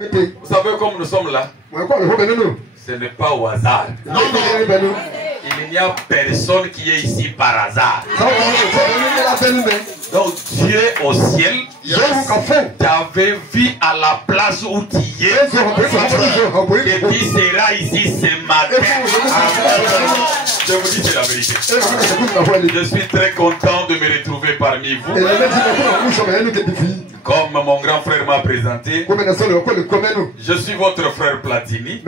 Vous savez comme nous sommes là, ce n'est pas au hasard. Il n'y a personne qui est ici par hasard. Donc Dieu au ciel t'avait vu à la place où tu es et tu seras ici ce matin. Je vous dis c'est la vérité. Je suis très content de me retrouver parmi vous. Comme mon grand frère m'a présenté, je suis votre frère Platini,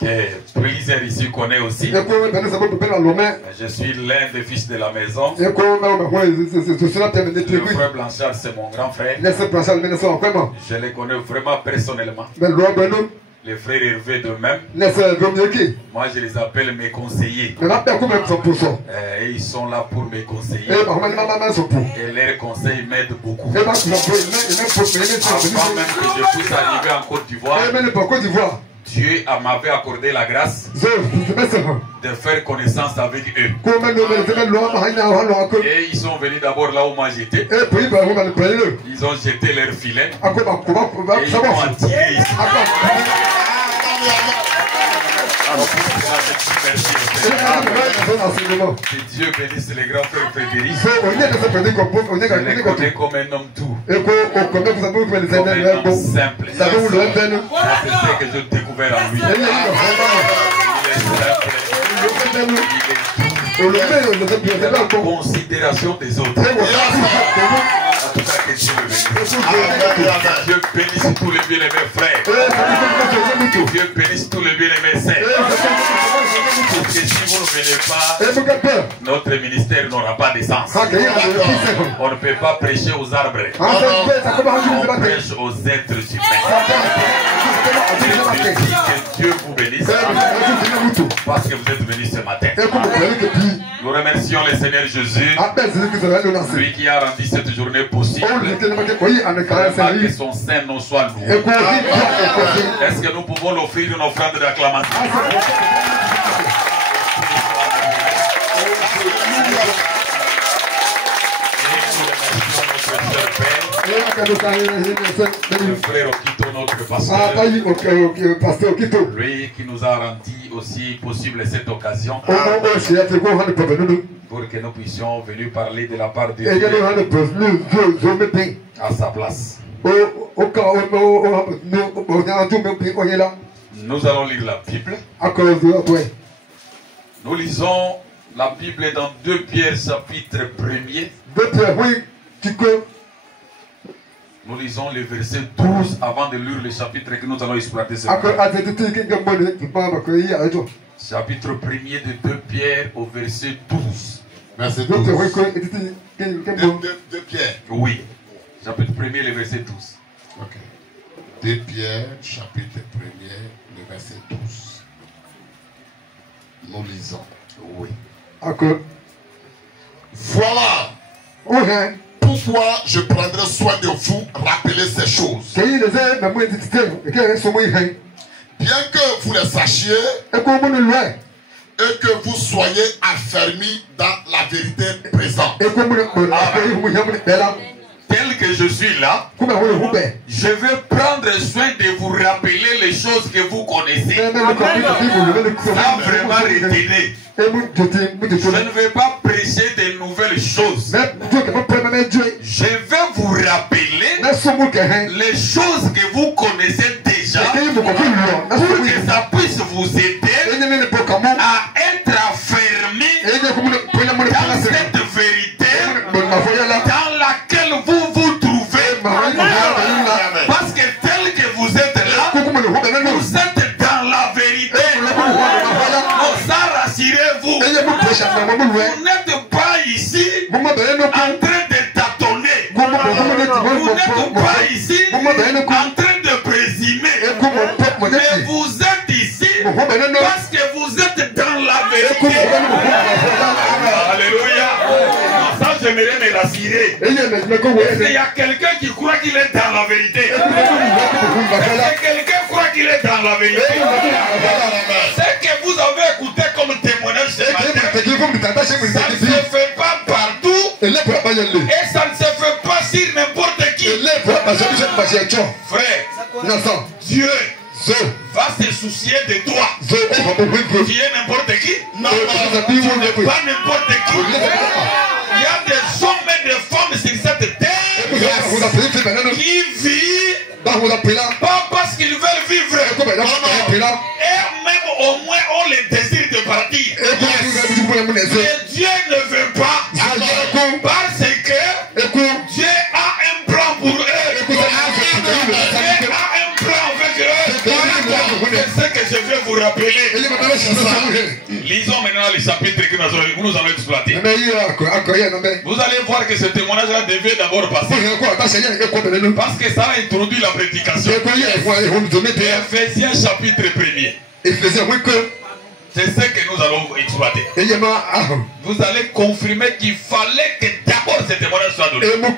que plusieurs ici connaissent aussi. Je suis l'un des fils de la maison. Le frère Blanchard, c'est mon grand frère. Je les connais vraiment personnellement. Les frères Hervé de même. Moi, je les appelle mes conseillers. Et ils sont là pour mes conseiller. Et leurs conseils m'aident beaucoup. Avant même que je puisse arriver en Côte d'Ivoire, Dieu m'avait accordé la grâce de faire connaissance avec eux. Et ils sont venus d'abord là où moi j'étais. Ils ont jeté leur filet. Et ils m'ont attiré ici. Que Dieu bénisse les grands frères Frédéric. Je les connais comme un homme doux, comme un homme simple. C'est ce que j'ai découvert en lui. Il est simple, la considération des autres. En tout cas, que Dieu le bénisse. Dieu bénisse tous les bien-aimés frères. Dieu bénisse tous les bien-aimés sœurs. Parce que si vous ne venez pas, notre ministère n'aura pas de sens. On ne peut pas prêcher aux arbres. On prêche aux êtres humains. Que Dieu vous bénisse parce que vous êtes venus ce matin. Nous remercions le Seigneur Jésus, lui qui a rendu cette journée possible. Que son Saint-Nom soit loué. Est-ce que nous pouvons l'offrir une offrande d'acclamation? Le frère Okito, notre pasteur, lui qui nous a rendu aussi possible cette occasion pour que nous puissions venir parler de la part de Dieu à sa place. Nous allons lire la Bible. Nous lisons la Bible dans 2 Pierre chapitre 1er. Nous lisons le verset 12 avant de lire le chapitre que nous allons exploiter ce matin. Chapitre 1er de 2 Pierre au verset 12. Verset 12. 2 Pierre. Oui. Chapitre 1er, le verset 12. Ok. 2 Pierre, chapitre 1er, le verset 12. Nous lisons. Oui. Voilà. Pourquoi je prendrai soin de vous rappeler ces choses. Bien que vous les sachiez et que vous soyez affermis dans la vérité présente. Tel que je suis là, je vais prendre soin de vous rappeler les choses que vous connaissez. Sans vraiment retenir. Je ne vais pas prêcher de nouvelles choses. Je vais vous rappeler les choses que vous connaissez déjà pour que ça puisse vous aider à être affermi dans cette vérité dans laquelle vous vous trouvez. Parce que tel que vous êtes là, vous êtes dans la vérité. Rassurez-vous, vous n'êtes pas ici en train de tâtonner. Vous n'êtes pas ici en train de présumer. Mais vous êtes ici parce que vous êtes dans la vérité. Alléluia. Ça, j'aimerais me rassurer. Est-ce qu'il y a quelqu'un qui croit qu'il est dans la vérité? Est-ce que quelqu'un croit qu'il est dans la vérité? C'est que vous avez écouté comme témoignage ce matin. Ça ne se fait pas partout. Et ça ne se fait pas sur n'importe qui. Frère, Dieu va se soucier de toi. Tu es n'importe qui? Non, tu n'es pas n'importe qui. Il y a des hommes et des femmes sur cette terre qui vivent pas parce qu'ils veulent vivre, et même au moins ont le désir de partir. Mais Dieu ne veut pas, parce que Dieu a un plan pour eux. Dieu a un plan avec eux. C'est ce que je vais vous rappeler. Lisons maintenant les chapitres que nous allons exploiter. Vous allez voir que ce témoignage-là devait d'abord passer, parce que ça a introduit la prédication. Ephésiens chapitre 1er. C'est ce que nous allons exploiter. Vous allez confirmer qu'il fallait que d'abord ce témoignage soit donné. Nous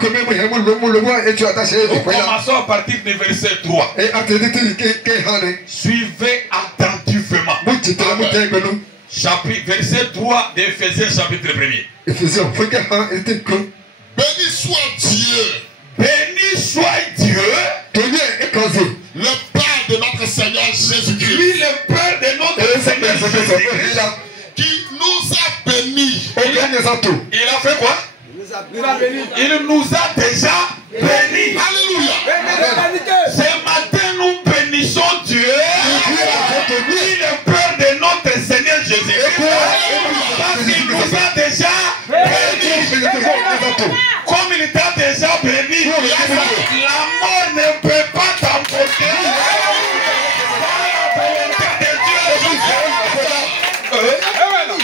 commençons à partir du verset 3. Suivez attentivement. Verset 3 d'Éphésiens chapitre 1er. Béni soit Dieu. Béni soit Dieu. Le Père de notre Seigneur Jésus-Christ. Lui, le Père de notre Seigneur Jésus-Christ. Qui nous a bénis. Il a fait quoi? Il nous a déjà bénis. Alléluia. Ce matin, nous bénissons Dieu. Lui, le Père de notre Seigneur Jésus-Christ. Parce qu'il nous a déjà bénis. Comme il t'a déjà béni, la mort ne peut pas t'emporter.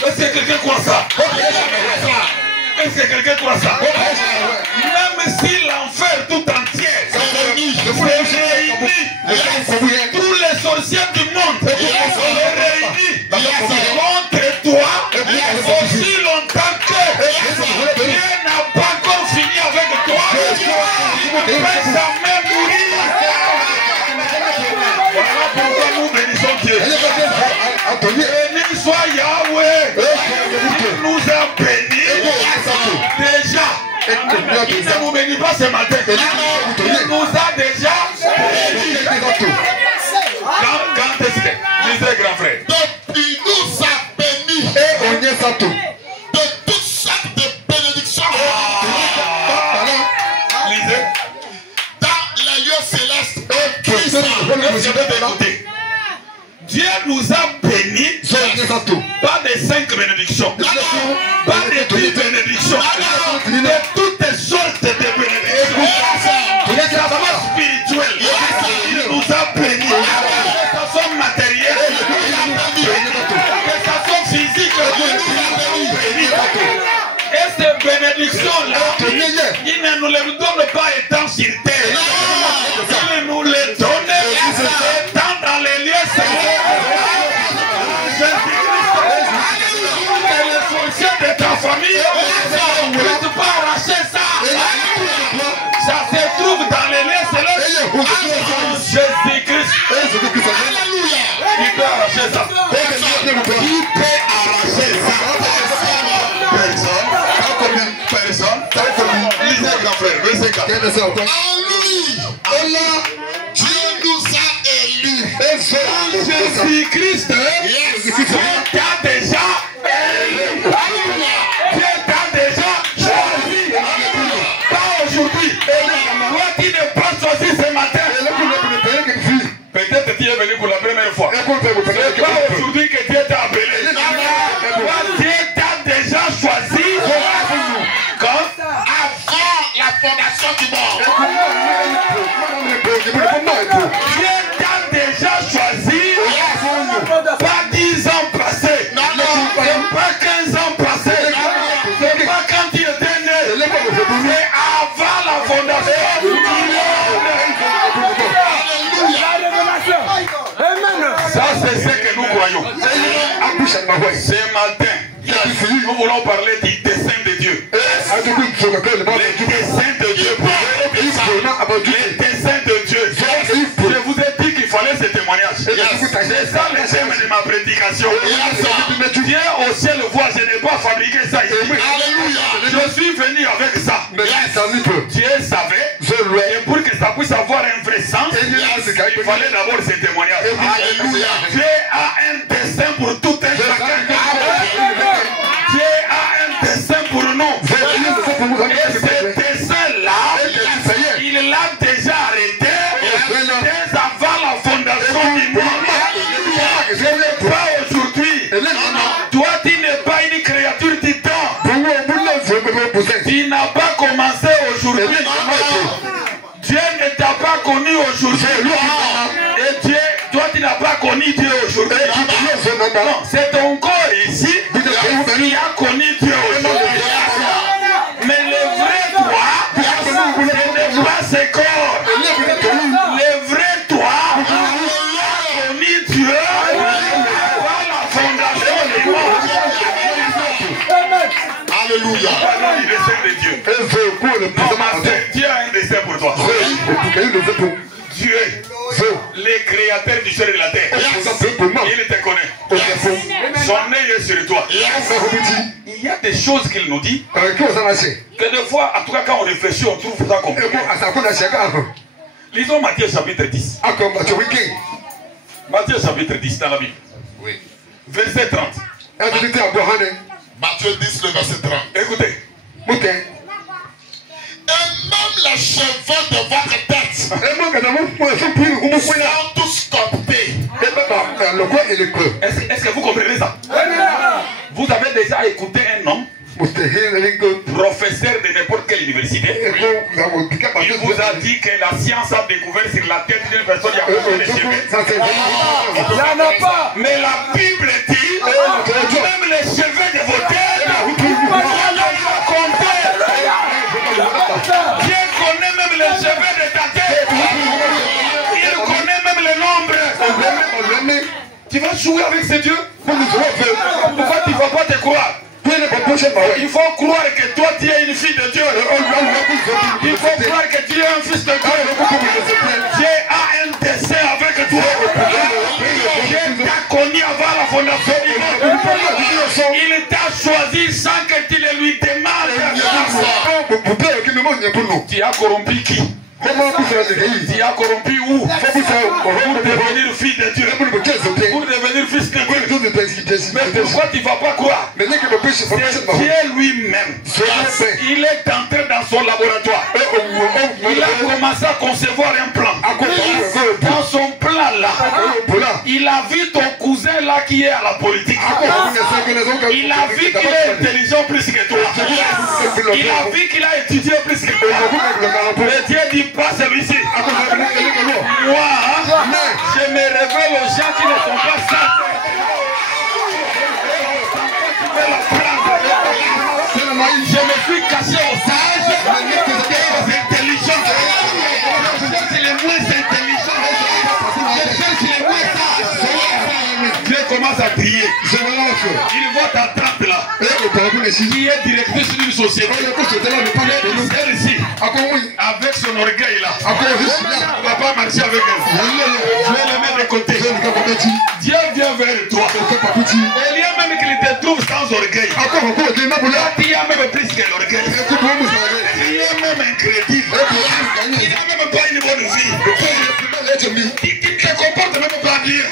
Est-ce que quelqu'un croit ça? Est-ce que quelqu'un croit ça? Même si l'enfer tout entier se réunit, tous les sorciers du monde se réunissent contre toi, aussi longtemps que Dieu n'a pas encore fini avec toi, tu peux jamais mourir. Voilà pourquoi nous bénissons Dieu. Béni soit Yahweh, il nous a bénis déjà. Il ne vous bénit pas ce matin. Il nous a déjà bénis. Quand est-ce que? Lisez, grand frère. Il nous a bénis de toutes sortes de bénédictions. Lisez. Dans les lieux célestes. Dieu nous a bénis, pas de 5 bénédictions, pas de 10 bénédictions, de toutes sortes de bénédictions. De façon spirituelle, il nous a bénis. De façon matérielle, de façon physique, et ces bénédictions-là, il ne nous les donne pas étant sur terre. Il nous les donne étant dans les lieux célestes. De ta famille, tu ne peux pas arracher ça. Ça se trouve dans les lieux célestes. Jésus-Christ. Alléluia. Il peut arracher ça. Il peut arracher ça. Personne. Lisez, grand frère, verset 4. En lui, Dieu nous a élus. Jésus-Christ, Dieu t'a déjà élu. Dieu t'a déjà choisi. Pas aujourd'hui. Toi qui n'es pas choisi ce matin. Peut-être tu es venu pour la première fois. C'est pas aujourd'hui que Dieu t'a appelé. Toi, Dieu t'a déjà choisi. Quand? Avant la fondation du monde. Dieu t'a déjà choisi. Pas 10 ans passés. Pas 15 ans passés. C'est pas quand tu étais né. C'est avant la fondation du monde. Ça, c'est ce que nous croyons. Ce matin, nous voulons parler du dessein de Dieu. Le dessein de Dieu. Le dessein de Dieu. Je vous ai dit qu'il fallait ce témoignage. C'est ça le thème de ma prédication. Dieu au ciel voit, je n'ai pas fabriqué ça ici. Je suis venu avec ça. Dieu savait. Et pour que ça puisse avoir un vrai naissance, il fallait d'abord ce témoignage. Alléluia. Dieu a un destin pour tout un chacun. Dieu a un destin pour nous. Et ce destin-là, il l'a déjà arrêté dès avant la fondation du monde. Ce n'est pas aujourd'hui. Toi, tu n'es pas une créature du temps. Tu n'as pas commencé aujourd'hui. Dieu ne t'a pas connu aujourd'hui. Et Dieu, toi, tu n'as pas connu Dieu aujourd'hui. Non, c'est ton corps ici qui a connu Dieu aujourd'hui. Mais le vrai toi, ce n'est pas ce corps. Le vrai toi a connu Dieu par la fondation du monde. Alléluia. Le dessein de Dieu. Non, ma sœur, Dieu a un dessein pour toi. Dieu, le créateur du ciel et de la terre, il te connaît. Son œil est sur toi. Il y a des choses qu'il nous dit que des fois, en tout cas quand on réfléchit, on trouve ça compliqué. Lisons Matthieu chapitre 10. Matthieu chapitre 10 dans la Bible. Oui. Verset 30. Matthieu 10, le verset 30. Écoutez. Et même les cheveux de votre tête sont tous comptés. Est-ce que vous comprenez ça? Vous avez déjà écouté un homme, professeur de n'importe quelle université. Il vous a dit que la science a découvert sur la tête d'une personne il y a beaucoup de cheveux. Il n'y en a pas. Mais la Bible dit, même les cheveux de vos têtes, Dieu connaît même les cheveux de ta tête. Il connaît même le nombre. Tu vas jouer avec ces dieux? Pourquoi tu ne vas pas te croire? Il faut croire que toi tu es une fille de Dieu. Il faut croire que tu es un fils de Dieu. Dieu a un dessein avec toi. Dieu t'a connu avant la fondation du monde. Il t'a choisi sans que tu le lui demandes. Tu as corrompu qui? Tu as corrompu où? Pour devenir fille de Dieu. Pour devenir fils de Dieu. Mais pourquoi tu ne vas pas croire? C'est Dieu lui-même. Il est entré dans son laboratoire. Il a commencé à concevoir un plan. Dans son plan là, il a vu ton cousin là qui est à la politique. Il a vu qu'il est intelligent plus que toi. Il a vu qu'il a étudié plus que toi. Mais Dieu dit pas celui-ci. Moi, je me révèle aux gens qui ne sont pas sages. Je me suis caché aux sages, aux intelligents. Je cherche les moins intelligents. Je cherche les moins sages. Dieu commence à prier. Il voit ta tante là, qui est directrice d'une société. Elle ici, avec son orgueil là, on ne va pas marcher avec elle. Je vais le mettre de côté. Dieu vient vers toi. Il y a même qu'il te trouve sans orgueil. Il y a même plus que l'orgueil. Il y a même incrédible. Il n'y a même pas une bonne vie. Il ne te comporte même pas bien.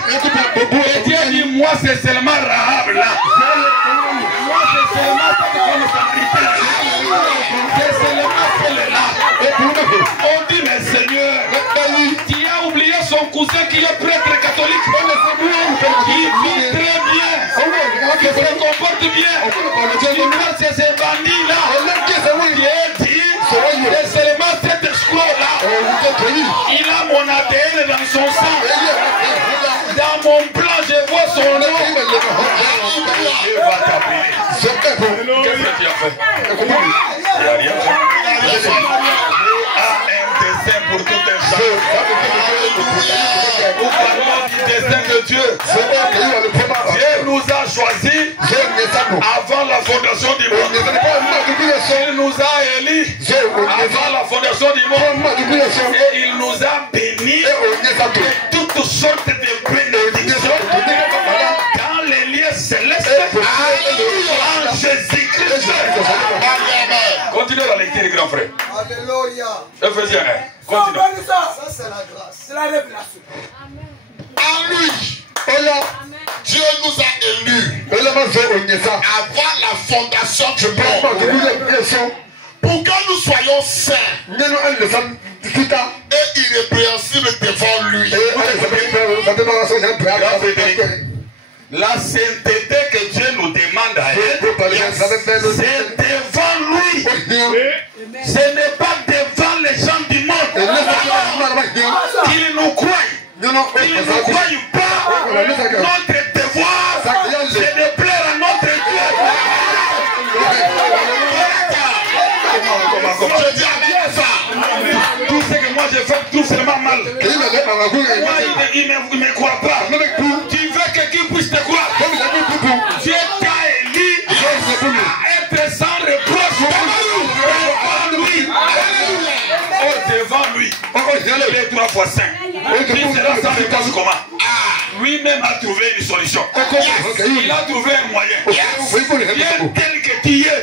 Et Dieu dit, moi c'est seulement Rahab là. Moi c'est seulement comme serviteur. C'est seulement celle-là. On dit, mais Seigneur, tu as oublié son cousin qui est prêtre catholique. Qui vit très bien. Qui se comporte bien. Tu vois, c'est ces bandits là. Dieu dit, c'est seulement cet escroc là. Il a mon ADN dans son sang. Dans mon plan, je vois son nom. Dieu va t'appeler. Qu'est-ce que tu as fait? Il n'y a rien fait. A un dessein pour tout un chacun. Nous parlons du dessein de Dieu. Dieu nous a choisis avant la fondation du monde. Il nous a élis avant la fondation du monde. Et il nous a bénis de toutes sortes de bénédictions dans les lieux célestes en Jésus-Christ. Continuez la lecture, grand frère. Alléluia. Ephésiens 1. Continue. Ça, c'est la grâce. C'est la révélation. En lui, Dieu nous a élus avant la fondation du monde pour que nous soyons saints et irrépréhensibles devant lui. La sainteté que Dieu nous demande à elle, c'est devant lui. Ce n'est pas devant les gens du monde. Ils nous croient. Ils ne nous croient pas. Notre devoir, c'est de plaire à notre Dieu. Je dis amen ça. Tout ce que moi je fais, tout seulement mal. Moi, il ne me croit pas. Tu veux que qui puisse te croire? Dieu t'a élu à être sans reproche devant lui. Devant lui. Il est 3 fois saint. Il sera sans reproche comment? Lui-même a trouvé une solution. Il a trouvé un moyen. Bien tel que tu es,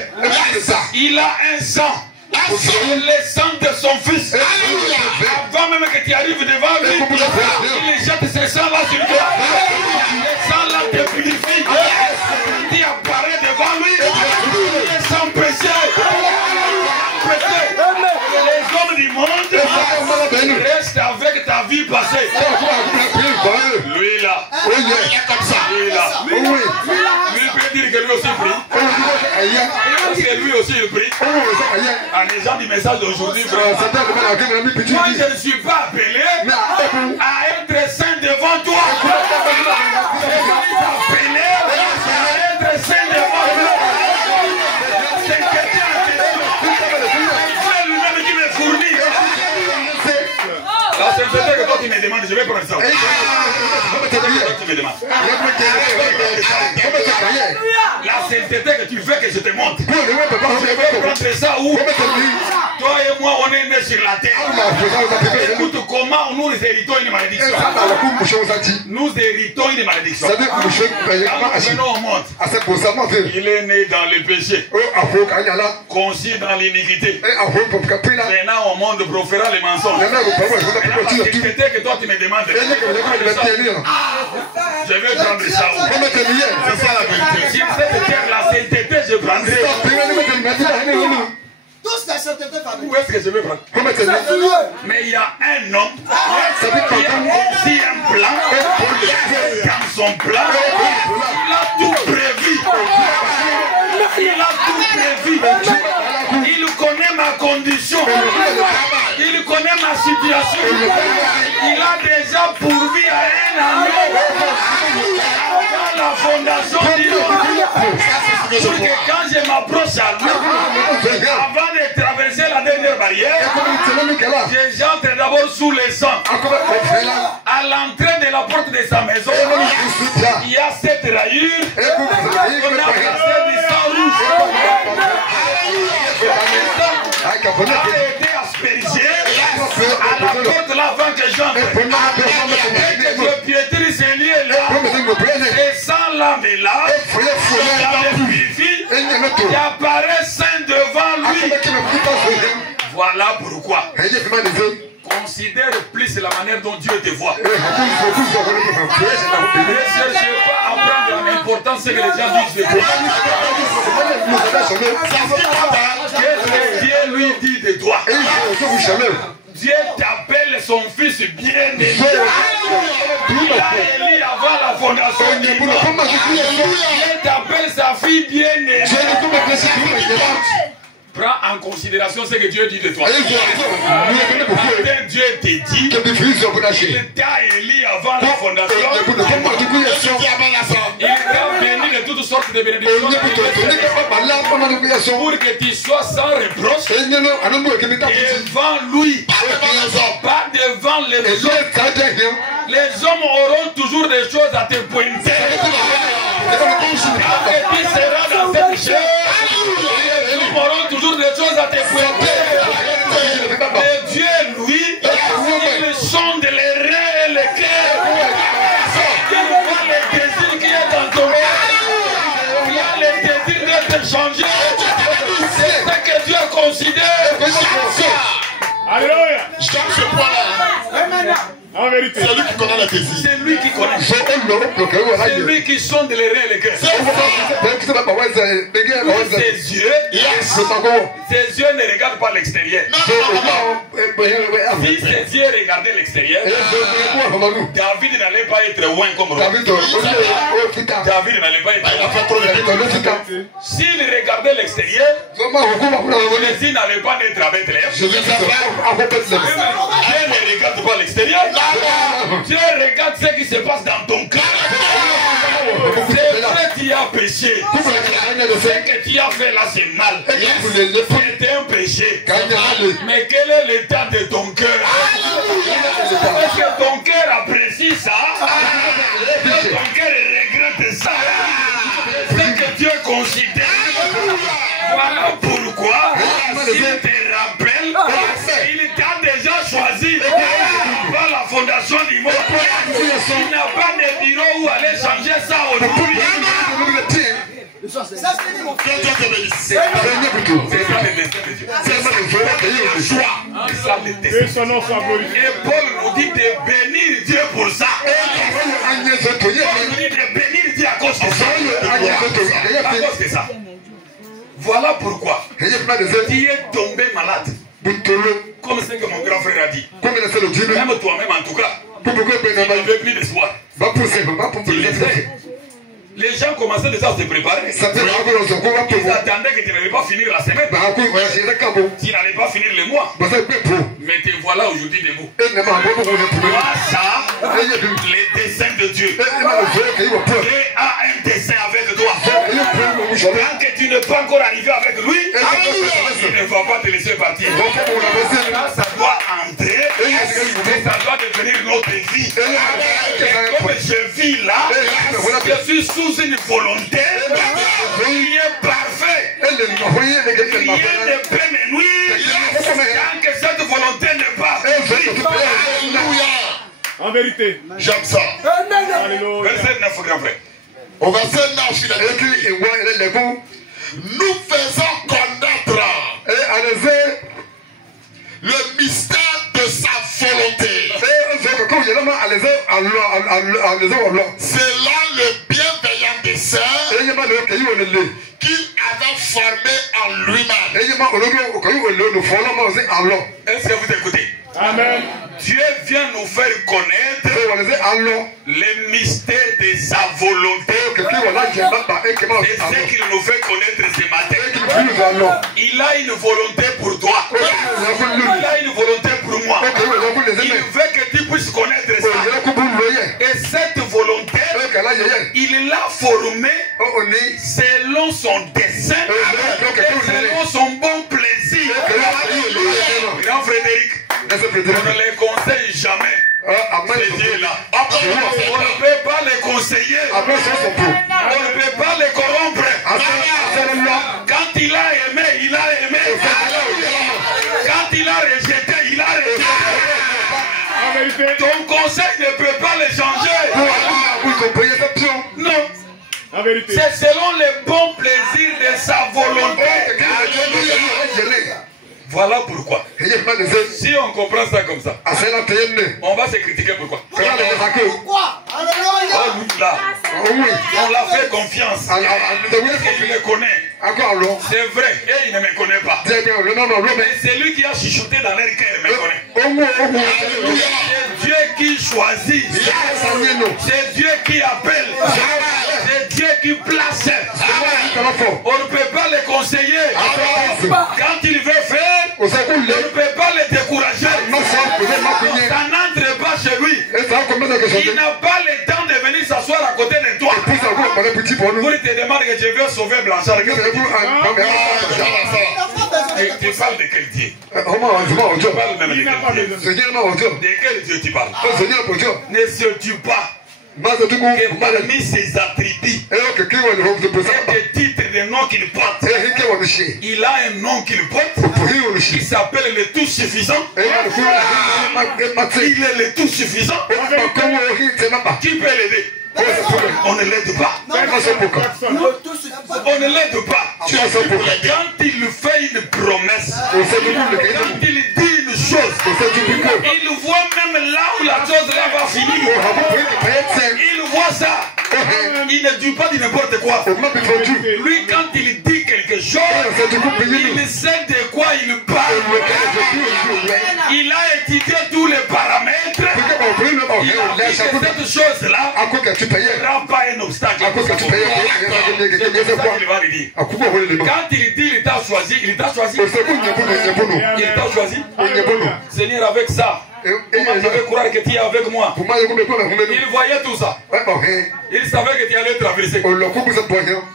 il a un sang. Le sang de son fils. Avant même que tu arrives devant lui, il jette ce sang là sur toi. Le sang là te purifie. Tu apparais devant lui. Il est sans péché. Les hommes du monde restent avec ta vie passée. Lui là, il est comme ça. Lui là, lui peut dire que lui aussi prie. Parce que lui aussi il prie. Les gens du message d'aujourd'hui, moi je ne suis pas appelé à être saint devant toi. Je suis appelé à être saint devant toi. C'est lui-même qui me fournit. La sainteté que toi tu me demandes, je vais prendre ça. Tu me demandes. La sainteté que tu veux que je te montre. Je vais prendre ça où? Toi et moi, on est nés sur la terre. Écoute comment nous héritons une malédiction. Nous héritons une malédiction. Quand nous venons au monde, il est né dans le péché, conçu dans l'iniquité. Maintenant, au monde proférant les mensonges. La sainteté que toi tu me demandes, je vais prendre ça où? C'est ça la vérité. Si cette terre, la sainteté, je prendrai. Tous la sainteté famille. Où est-ce que je vais prendre? Mais il y a un homme qui a aussi un plan. Dans son plan, il a tout prévu. Il a tout prévu. Il connaît ma condition. Il connaît ma situation. Il a déjà pourvu à un anneau avant la fondation du monde. Pour que quand je m'approche à lui, avant de traverser la dernière barrière, j'entre d'abord sous les sangs. À l'entrée de la porte de sa maison, il y a cette rayure. On a placé du sang rouge. A été aspergé à la porte là avant que j'entre. Dès que je piétine ces lieux-là, et sans l'âme est là, il purifie, il apparaît saint devant lui. Voilà pourquoi. Considère plus la manière dont Dieu te voit. Ne cherchez pas à prendre l'importance que les gens disent de toi. Qu'est-ce que Dieu lui dit de toi? Dieu t'appelle son fils bien-aimé. Il a élu avant la fondation du monde. Dieu t'appelle sa fille bien-aimée. Prends en considération ce que Dieu dit de toi. Dieu te dit, il t'a élu avant la fondation. Il t'a béni de toutes sortes de bénédictions pour que tu sois sans reproche devant lui, pas devant les hommes. Les hommes auront toujours des choses à te pointer. Et tu seras dans cette chair. Les hommes auront toujours des choses à te pointer. Mais Dieu, lui, il sonde les reins et les cœurs. Il voit les désirs qui est dans ton cœur. Il a les désirs d'être changé. C'est ce que Dieu considère. Alléluia. Je J'aime ce point-là. En vérité. C'est lui qui connaît les désirs. C'est lui qui connaît. C'est lui qui sonde les reins et les cœurs. Ses yeux, ses yeux ne regardent pas l'extérieur. Si ses yeux regardaient l'extérieur, David n'allait pas être loin comme roi. David n'allait pas être loin. S'il regardait l'extérieur, Jésus n'allait pas naître à Bethléem. Dieu ne regarde pas l'extérieur. Dieu regarde ce qui se passe dans ton cœur. C'est vrai que tu as péché. Ce que tu as fait là, c'est mal. C'était un péché. Mais quel est l'état de ton cœur? Est-ce que ton cœur apprécie ça? Est-ce que ton cœur regrette ça? C'est ce que Dieu considère. Voilà pourquoi, s'il te rappelle, il t'a déjà choisi par la fondation du monde. Il n'a pas de bureau où aller changer ça aujourd'hui. Ça, c'est mon frère. C'est ça le destin de Dieu. C'est ça le choix. C'est ça le destin. Et son nom soit glorifié. Et Paul nous dit de bénir Dieu pour ça. Paul nous dit de bénir Dieu à cause de ça. À cause de ça. Voilà pourquoi tu es tombé malade. Comme ce que mon grand frère a dit. Même toi-même en tout cas. Tu n'avais plus d'espoir. Les gens commençaient déjà à se préparer. Ils attendaient que tu n'allais pas finir la semaine. Tu n'allais pas finir le mois. Mais te voilà aujourd'hui debout. Vois ça, les desseins de Dieu. Dieu a un dessein avec toi. Tant que tu n'es pas encore arrivé avec lui, il ne va pas te laisser partir. Là, ça doit entrer et ça doit devenir notre vie. Et comme je vis là, je suis sous une volonté qui est parfaite. Rien ne peut me nuire tant que cette volonté n'est pas accomplie. Alléluia. En vérité. J'aime ça. Alléluia. Verset 9, grand frère. Au verset 9, il a dit, nous faisons connaître le mystère de sa volonté. C'est là le bienveillant dessein qu'il avait formé en lui-même. Est-ce que vous écoutez? Amen. Dieu vient nous faire connaître le mystère de sa volonté. C'est ce qu'il nous fait connaître ce matin. Il a une volonté pour toi. Il a une volonté pour moi. Il veut que tu puisses connaître ça. Et cette volonté, il l'a formée selon son dessein et selon son bon plaisir. Grand Frédéric, on ne les conseille jamais. Ces dieux-là. On ne peut pas les conseiller. On ne peut pas les corrompre. Quand il a aimé, il a aimé. Quand il a rejeté, il a rejeté. Ton conseil ne peut pas les changer. Non. C'est selon le bon plaisir de sa volonté. Voilà pourquoi. Si on comprend ça comme ça, on va se critiquer pourquoi. Pourquoi? Oh, lui là, on l'a fait confiance. Parce qu'il le connaît. C'est vrai, et il ne me connaît pas. Mais c'est lui qui a chuchoté dans leur cœur, me connaît. C'est Dieu qui choisit. C'est Dieu qui appelle. C'est Dieu qui place. On ne peut pas les conseiller. Quand il veut faire, on ne peut pas les décourager. Ça n'entre pas chez lui. Il n'a pas le temps de venir s'asseoir à côté de toi. Pour il te demande que tu veux sauver Blanchard. Tu parles de quel Dieu? Tu parles même de quel Dieu? De quel Dieu tu parles? Ne sais-tu pas que parmi ses attributs et des titres, des noms qu'il porte, il a un nom qu'il porte qui s'appelle le tout suffisant. Il est le tout suffisant. Qui peut l'aider? On ne l'aide pas. On ne l'aide pas. Quand il fait une promesse, quand il dit une chose, chose. Il voit même là où la chose là va finir. Il voit ça. Il ne dit pas de n'importe quoi. Lui, quand il dit quelque chose, il sait de quoi il parle. Il a étudié tous les paramètres. Il a dit que cette chose-là ne rend pas un obstacle. C'est ça qu'il va lui dire. Quand il dit il t'a choisi, il t'a choisi. Il t'a choisi. Seigneur, avec ça, je vais croire que tu es avec moi. Il voyait tout ça. Il savait que tu allais traverser.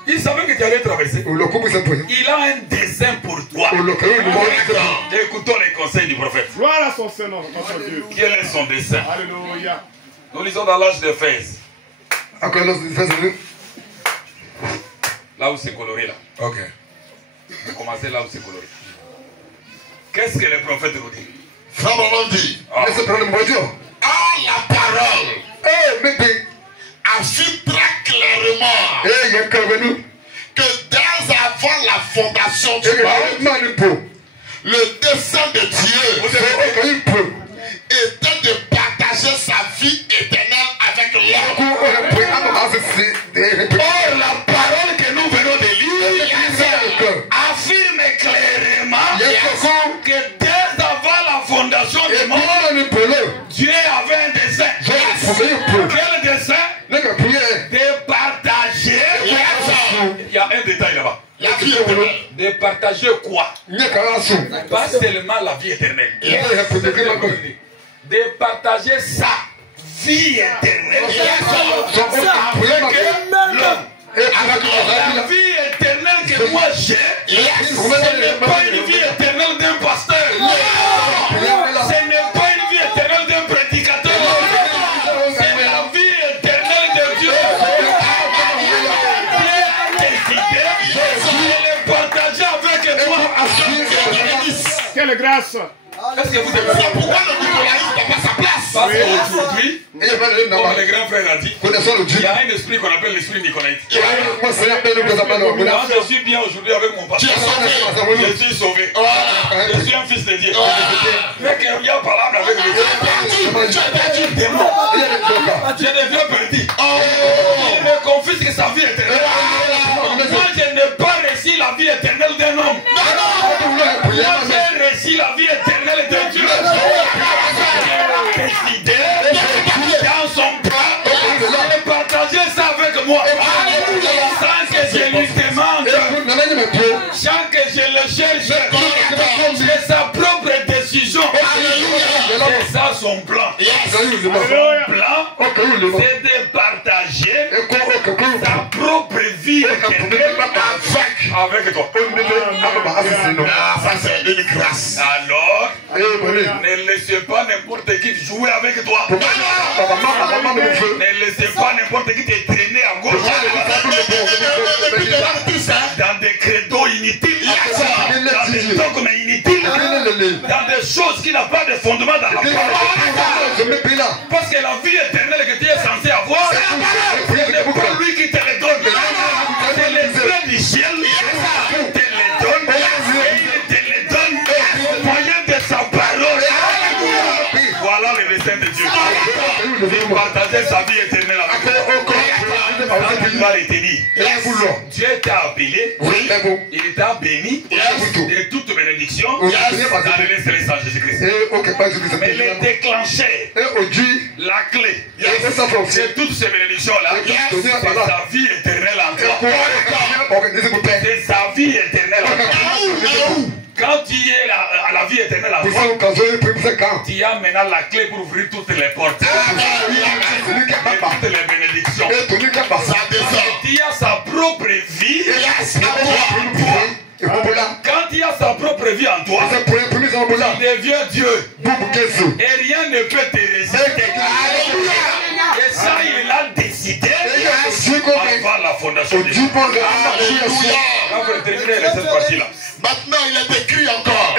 Il savait que tu allais traverser. Il a un dessein pour toi. Écoutons les conseils du prophète. Gloire à son Seigneur, notre Dieu. Quel est son dessein? Alléluia. Nous lisons dans l'âge d'Éphèse. Là où c'est coloré là. Ok. Commencez là où c'est coloré. Qu'est-ce que le prophète nous dit? Frère Branham dit, Ah. la parole affirme très clairement que dès avant la fondation du monde, le dessein de Dieu était de partager sa vie éternelle avec l'homme. Or, la parole que nous venons de lire affirme clairement que dès avant la fondation du monde, Dieu avait un dessein. Quel dessein? De partager. Il y a un détail là-bas. La vie éternelle. De partager quoi? Pas seulement la vie éternelle. De partager sa vie éternelle avec l'homme. La vie éternelle que moi j'ai, ce n'est pas une vie éternelle d'un pasteur. Ce n'est pas une vie éternelle d'un prédicateur. C'est la vie éternelle de Dieu. Dieu a décidé de le partager avec toi. Quelle grâce. Est-ce que vous avez ça? Pourquoi le bipolarisme n'a pas sa place? Parce qu'aujourd'hui, comme le grand frère a dit, il y a un esprit qu'on appelle l'esprit nicolaïte. Moi, je suis bien aujourd'hui avec mon pasteur. Je suis sauvé. Je suis un fils de Dieu. Mais qu'il y a parlé avec lui. Je deviens perdu. Il me confisque sa vie éternelle. Moi, je n'ai pas reçu la vie éternelle d'un homme. Moi, j'ai reçu la vie éternelle de Dieu. Il a décidé dans son plan de partager ça avec moi. Sans que je lui demande, sans que je le cherche, c'est sa propre décision. C'est ça son plan. Son plan, c'est de partager sa propre vie éternelle avec toi. Ça c'est une grâce. Alors, ne laissez pas n'importe qui jouer avec toi. Ne laissez pas n'importe qui te traîner à gauche. Dans des credos inutiles. Dans des dogmes inutiles. Dans des choses qui n'ont pas de fondement dans la parole. Parce que la vie éternelle que tu es censé avoir, ce n'est pas lui qui te le donne. C'est l'esprit du ciel qui te le donne. Et il te le donne au moyen de sa parole. Voilà le dessein de Dieu. Il partageait sa vie éternelle avec toi. Quand il va le tenir, Dieu t'a appelé, il t'a béni de toute bénédiction dans le reste sans Jésus-Christ. Mais le déclencheur, la clé de toutes ces bénédictions-là, c'est sa vie éternelle en toi. C'est sa vie éternelle en toi. Quand tu es à la vie éternelle en toi, tu as maintenant la clé pour ouvrir toutes les portes. Et toutes les bénédictions. Tu as sa propre vie en toi. Quand il a sa propre vie en toi, il devient Dieu. Et rien ne peut te résister. Et ça, il a décidé avant la fondation du monde. On va terminer cette partie-là. Maintenant, il est écrit encore.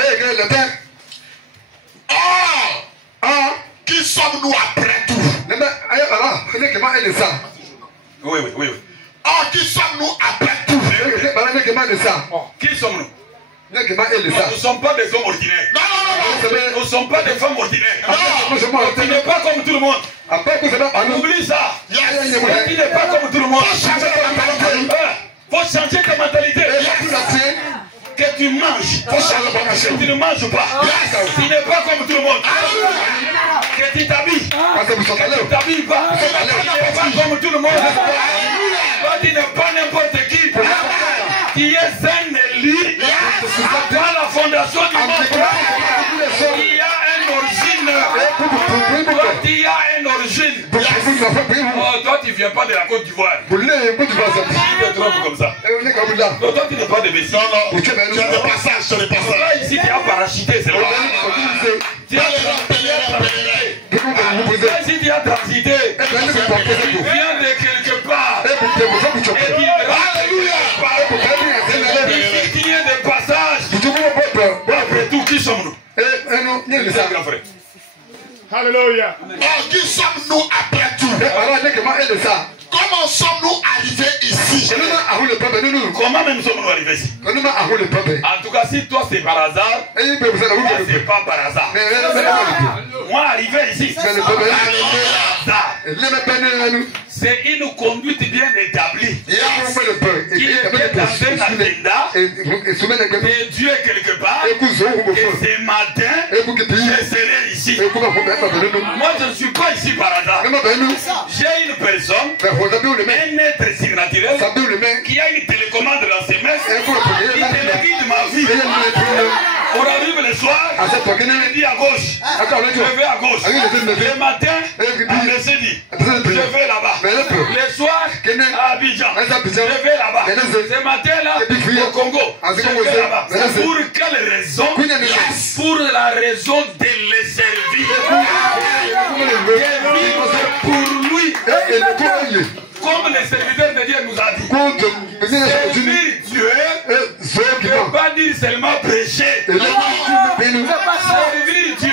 Qui sommes-nous après tout? Oui. Qui sommes-nous après tout? Qui sommes-nous? Nous ne sommes pas des hommes ordinaires. Nous ne sommes pas des femmes ordinaires. Tu n'es pas comme tout le monde. Oublie ça. Tu n'es pas comme tout le monde. Faut changer ta mentalité. Que tu manges. Que tu ne manges pas. Tu n'es pas comme tout le monde. Que tu t'habilles. Que tu ne t'habilles pas. Tu n'es pas comme tout le monde. Toi, tu n'es pas n'importe qui. Tu es un élu. Dans la fondation du monde. Il y a une origine. Toi, tu as une origine. Oh, toi, tu ne viens pas de la Côte d'Ivoire. Tu te trompes comme ça. Non, toi, tu n'es pas de Messie. Non, tu n'es pas ça. Là, ici, tu as parachuté, c'est vrai. Tu as transité. Là, ici, tu as transité. Tu viens de quelque part. Et tu alléluia. Ici, tu viens de passage. Après tout, qui sommes-nous? Alléluia. Qui sommes-nous après tout? Comment sommes-nous arrivés ici? Comment même sommes-nous arrivés ici? En tout cas, si toi c'est par hasard, moi c'est pas par hasard. Moi arrivé ici, c'est une conduite bien établie qui est dans un agenda de Dieu quelque part. Et ce matin, je serai ici. Moi je ne suis pas ici par hasard. J'ai une personne, un être surnaturel qui a une télécommande dans ses mains, qui téléguide ma vie. On arrive le soir, je dis à gauche, je vais à gauche. Le matin, à Messidi, je vais là-bas. Le soir, à Abidjan, je vais là-bas. Ce matin-là, au Congo, je vais là-bas. Pour quelle raison? Pour la raison de le servir. De vivre pour lui. Comme le serviteur de Dieu nous a dit. Servir Dieu ne veut pas dire seulement prêcher. Servir Dieu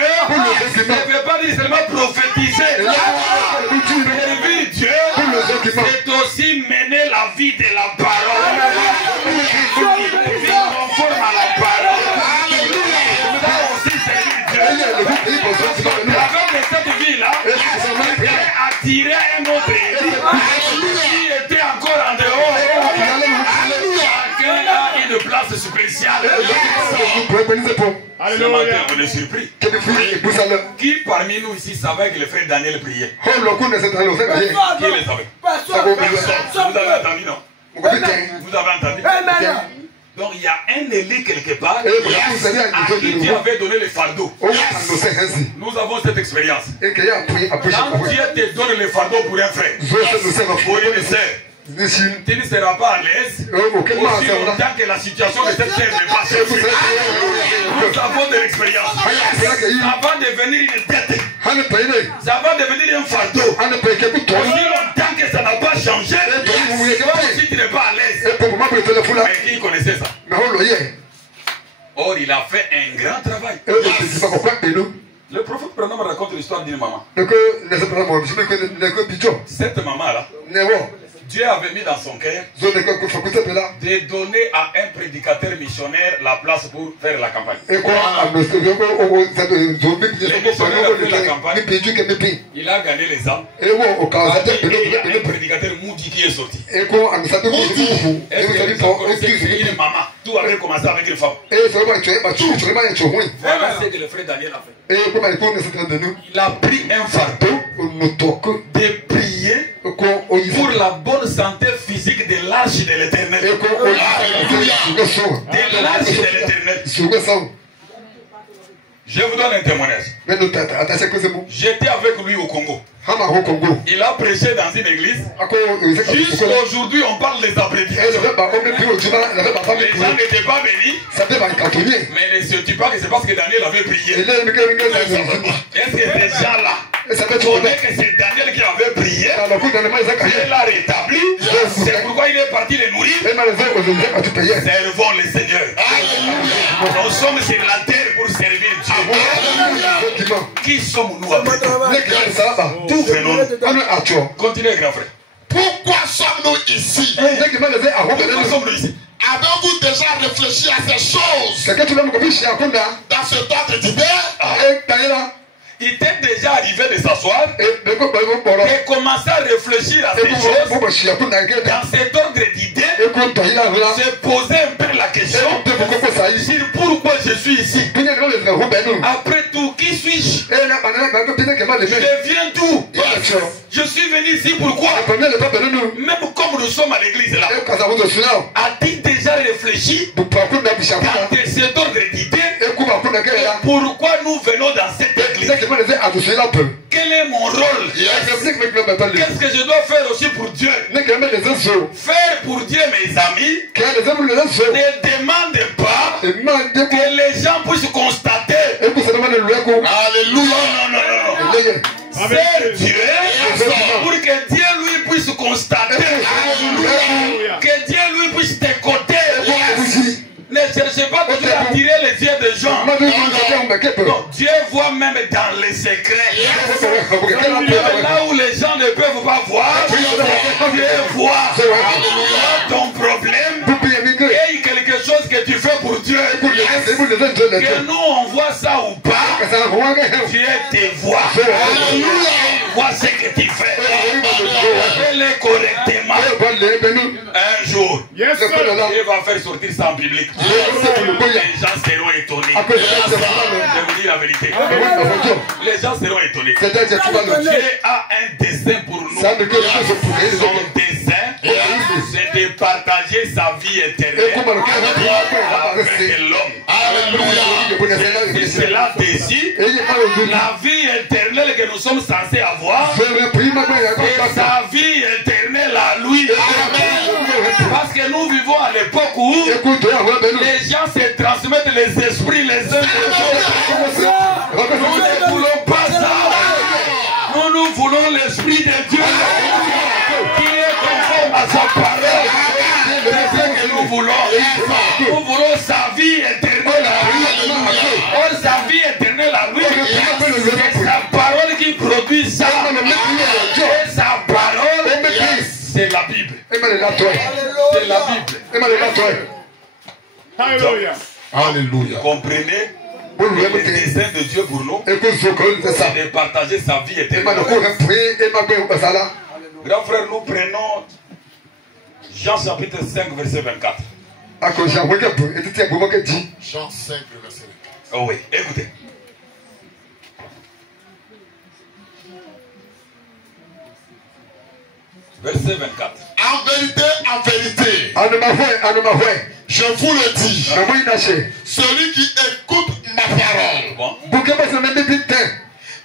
ne veut pas dire seulement prophétiser. Servir Dieu, c'est aussi mener la vie de la parole. Vie conforme à la parole. Ça aussi servir Dieu. Avec cette vie-là, j'ai attiré un autre élu qui était encore en dehors. Chacun a une place spéciale. Ce matin, on est surpris. Qui parmi nous ici savait que le frère Daniel priait? Qui le savait? Personne. Vous avez entendu, non? Vous avez entendu? Donc il y a un élu quelque part à qui Dieu avait donné le fardeau. Nous avons cette expérience. Quand Dieu te donne le fardeau pour un frère, pour une sœur, tu ne seras pas à l'aise aussi longtemps que la situation de cette terre n'est pas changée. Nous avons de l'expérience. Ça va devenir une dette. Ça va devenir un fardeau. Aussi longtemps que ça n'a pas changé, toi aussi tu n'es pas à l'aise. Mais qui connaissait ça? Or il a fait un grand travail. Le prophète Branham raconte l'histoire d'une maman. Cette maman-là, Dieu avait mis dans son cœur de donner à un prédicateur missionnaire la place pour faire la campagne. Il a gagné les âmes. Et il y a un prédicateur Moudi qui est sorti. Est-ce que vous connaissez une maman? Tout avait commencé avec une femme. Voilà ce que le frère Daniel a fait. Il a pris un fardeau de prier pour la bonne santé physique de l'arche de l'Éternel. De l'arche de l'Éternel. Je vous donne un témoignage. J'étais avec lui au Congo. Il a prêché dans une église. Jusqu'à aujourd'hui, on parle des appréciations. Les gens n'étaient pas bénis. Mais ne sais-tu pas que c'est parce que Daniel avait prié? Est-ce que ces gens-là connaissent que c'est Daniel qui avait prié? Dieu l'a rétabli. C'est pourquoi il est parti les nourrir. Servons le Seigneur. Nous sommes sur la terre pour servir Dieu. Qui sommes-nous après? D'où venons-nous? Continuez, grand frère. Pourquoi sommes-nous ici? Pourquoi sommes-nous ici? Avez-vous déjà réfléchi à ces choses dans ce temps de dîner? Il était déjà arrivé de s'asseoir et commencer à réfléchir à ces choses dans cet ordre d'idées, se poser un peu la question sur pourquoi je suis ici. Après tout, qui suis-je? Je viens d'où? Je suis venu ici pourquoi? Même comme nous sommes à l'église là, a-t-il déjà réfléchi dans cet ordre d'idées pourquoi nous venons dans cette église? Quel est mon rôle? Qu'est-ce que je dois faire aussi pour Dieu? Faire pour Dieu, mes amis, ne demande pas que les gens puissent constater. Alléluia. Non. Faire Dieu pour que Dieu lui puisse constater. Que Dieu lui puisse t'écouter. Ne cherchez pas toujours à attirer les yeux des gens. Non, Dieu voit même dans les secrets. Là où les gens ne peuvent pas voir, Dieu voit ton problème et quelque chose que tu fais pour Dieu. Que nous on voit ça ou pas, Dieu te voit. Il voit ce que tu fais. Fais-le correctement. Un jour, Dieu va faire sortir ça en public. Les gens seront étonnés. Je vous dis la vérité. Les gens seront étonnés. Dieu a un dessein pour nous. Son dessein, c'est de partager sa vie éternelle avec l'homme. C'est cela désir la vie éternelle que nous sommes censés avoir et sa vie éternelle à lui. Parce que nous vivons à l'époque où les gens se transmettent les esprits les uns des autres. Nous ne voulons pas ça. Nous voulons l'esprit de Dieu qui est conforme à sa parole. C'est ce que nous voulons. Nous voulons sa vie éternelle à lui. Or, sa vie éternelle à lui, c'est sa parole qui produit ça. Et sa parole, c'est la Bible. C'est la Bible. Alléluia. Alléluia. Comprenez le dessein de Dieu pour nous, c'est de partager sa vie éternelle. Grand frère, nous prenons Jean chapitre 5, verset 24. Jean 5, verset 24. Oh oui, écoutez. Verset 24. En vérité, je vous le dis, celui qui écoute ma parole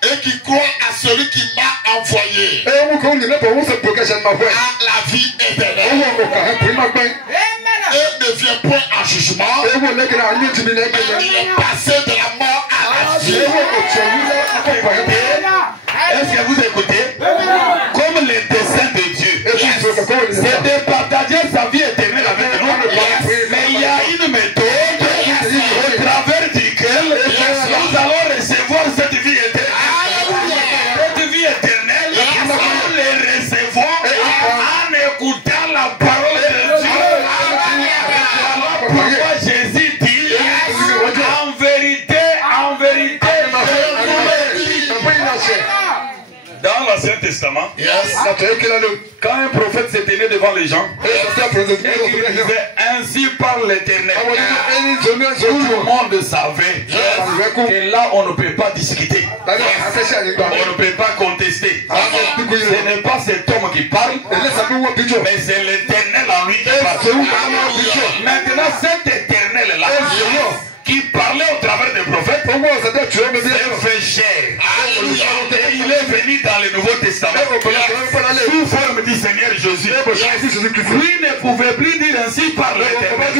et qui croit à celui qui m'a envoyé a la vie éternelle et ne vient point en jugement, mais il est passé de la mort à la vie. Est-ce que vous écoutez? Comme le dessein de Dieu, c'est de partager sa vie éternelle avec nous. Mais il y a une méthode au travers duquel nous allons recevoir cette vie éternelle. Cette vie éternelle, nous les recevons en écoutant la parole de Dieu. Pourquoi Jésus dit en vérité, dans l'Ancien Testament, quand un prophète se tenait devant les gens, et qu'il disait ainsi parle l'Éternel, tout le monde savait que là on ne peut pas discuter, on ne peut pas contester. Ce n'est pas cet homme qui parle, mais c'est l'Éternel en lui qui parle. Maintenant cet Éternel-là qui parlait au travers des prophètes, s'est fait chair. Et il est venu dans le Nouveau Testament sous forme du Seigneur Jésus. Lui ne pouvait plus dire ainsi par l'Éternel. Parce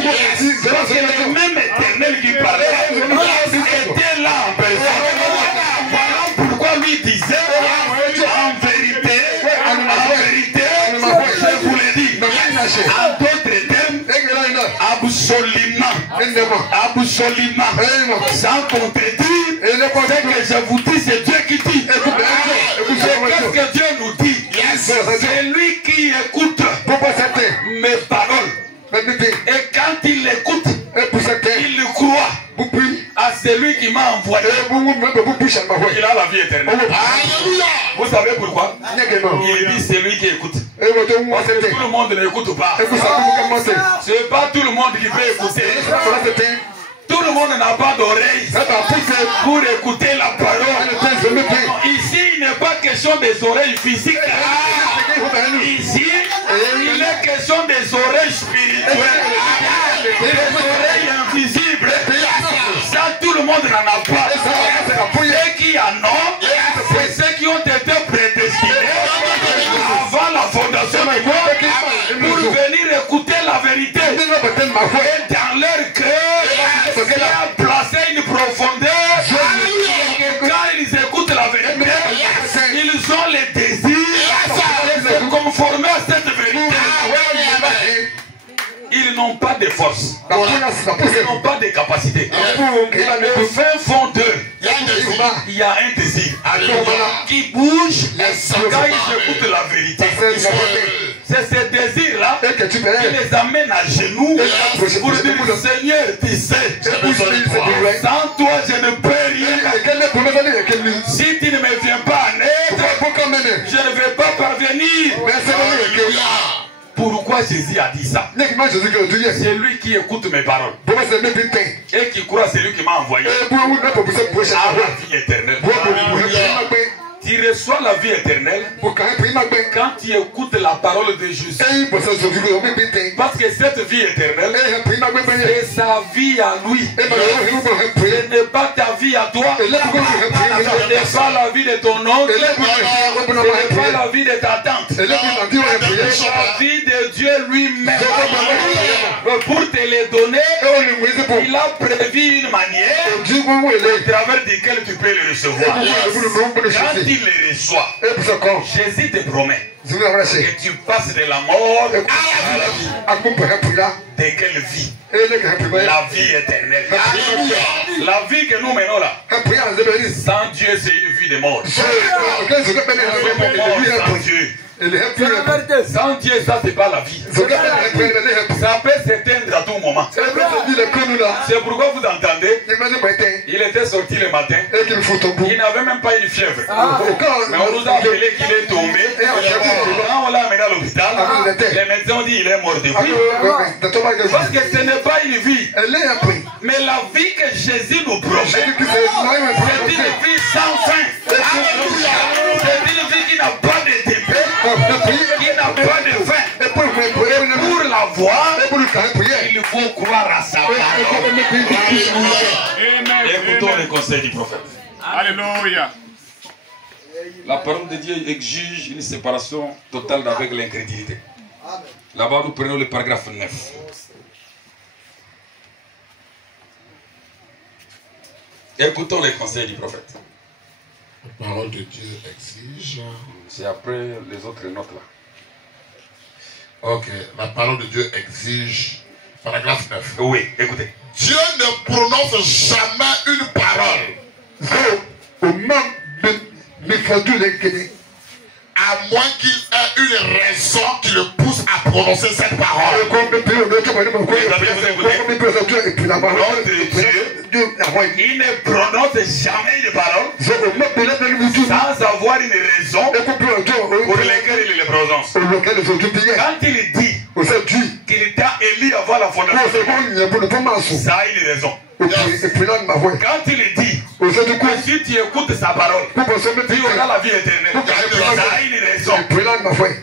que le même Éternel qui parlait était là en personne. Voilà pourquoi lui disait en vérité, je vous l'ai dit, en d'autres termes, absolument, sans contredire, ce que je vous dis, c'est Dieu qui dit. Qu'est-ce que Dieu nous dit? C'est lui qui écoute mes paroles. Et quand Quand il l'écoute, il le croit à celui qui m'a envoyé. Il a la vie éternelle. Vous savez pourquoi? Il dit celui qui écoute. Parce que tout le monde n'écoute pas. C'est pas tout le monde qui peut écouter. Tout le monde n'a pas d'oreille pour écouter la parole. Ici, il n'est pas question des oreilles physiques. Ici, il est question des oreilles spirituelles. Des oreilles invisibles. Ça, tout le monde n'en a pas. Ceux qui en ont, c'est ceux qui ont été prédestinés avant la fondation du monde pour venir écouter la vérité. Et dans leur cœur, il a placé une profondeur. Et quand ils écoutent la vérité, ils ont les désirs de se conformer à cette vérité. Ils n'ont pas de force. Ils n'ont pas de capacité. Au fin fond d'eux, il y a un désir qui bouge quand ils écoutent la vérité. C'est ce désir-là qui les amène à genoux pour dire Seigneur, tu sais, sans toi je ne peux rien. Si tu ne me viens pas en aide, je ne vais pas parvenir. Pourquoi Jésus a dit ça? C'est lui qui écoute mes paroles et qui croit c'est lui qui m'a envoyé à la vie éternelle. Tu reçois la vie éternelle quand tu écoutes la parole de Jésus. Parce que cette vie éternelle, c'est sa vie à lui. Ce n'est pas ta vie à toi. Ce n'est pas la vie de ton oncle. Ce n'est pas la vie de ta tante. C'est la vie de Dieu lui-même. Pour te les donner, il a prévu une manière à travers laquelle tu peux les recevoir. Quand il les reçoit, Jésus te promet que tu passes de la mort à la vie. De quelle vie? La vie éternelle. La vie que nous menons là, sans Dieu, c'est une vie de mort. Sans Dieu. Sans Dieu, ça c'est pas la vie. Ça peut s'éteindre à tout moment. C'est pourquoi vous entendez, il était sorti le matin, il n'avait même pas une fièvre. Mais on nous a appelé qu'il est tombé. Quand on l'a amené à l'hôpital, les médecins ont dit il est mort depuis. Parce que ce n'est pas une vie. Mais la vie que Jésus nous promet, c'est une vie sans fin. C'est une vie qui n'a pas de début, qui n'a pas de fin. Et pour la voir, il faut croire à sa parole. Écoutons les conseils du prophète. Alléluia. La parole de Dieu exige une séparation totale avec l'incrédulité. Là-bas, nous prenons le paragraphe 9. Écoutons les conseils du prophète. La parole de Dieu exige. C'est après les autres notes là. Ok, la parole de Dieu exige. Paragraphe 9. Oui, écoutez. Dieu ne prononce jamais une parole. À moins qu'il ait une raison qui le pousse à prononcer cette parole. Il ne prononce jamais une parole sans avoir une raison pour laquelle il le prononce. Quand il dit qu'il t'a élu avant la fondation, ça a une raison. Quand il dit que si tu écoutes sa parole, tu auras la vie éternelle, ça a une raison.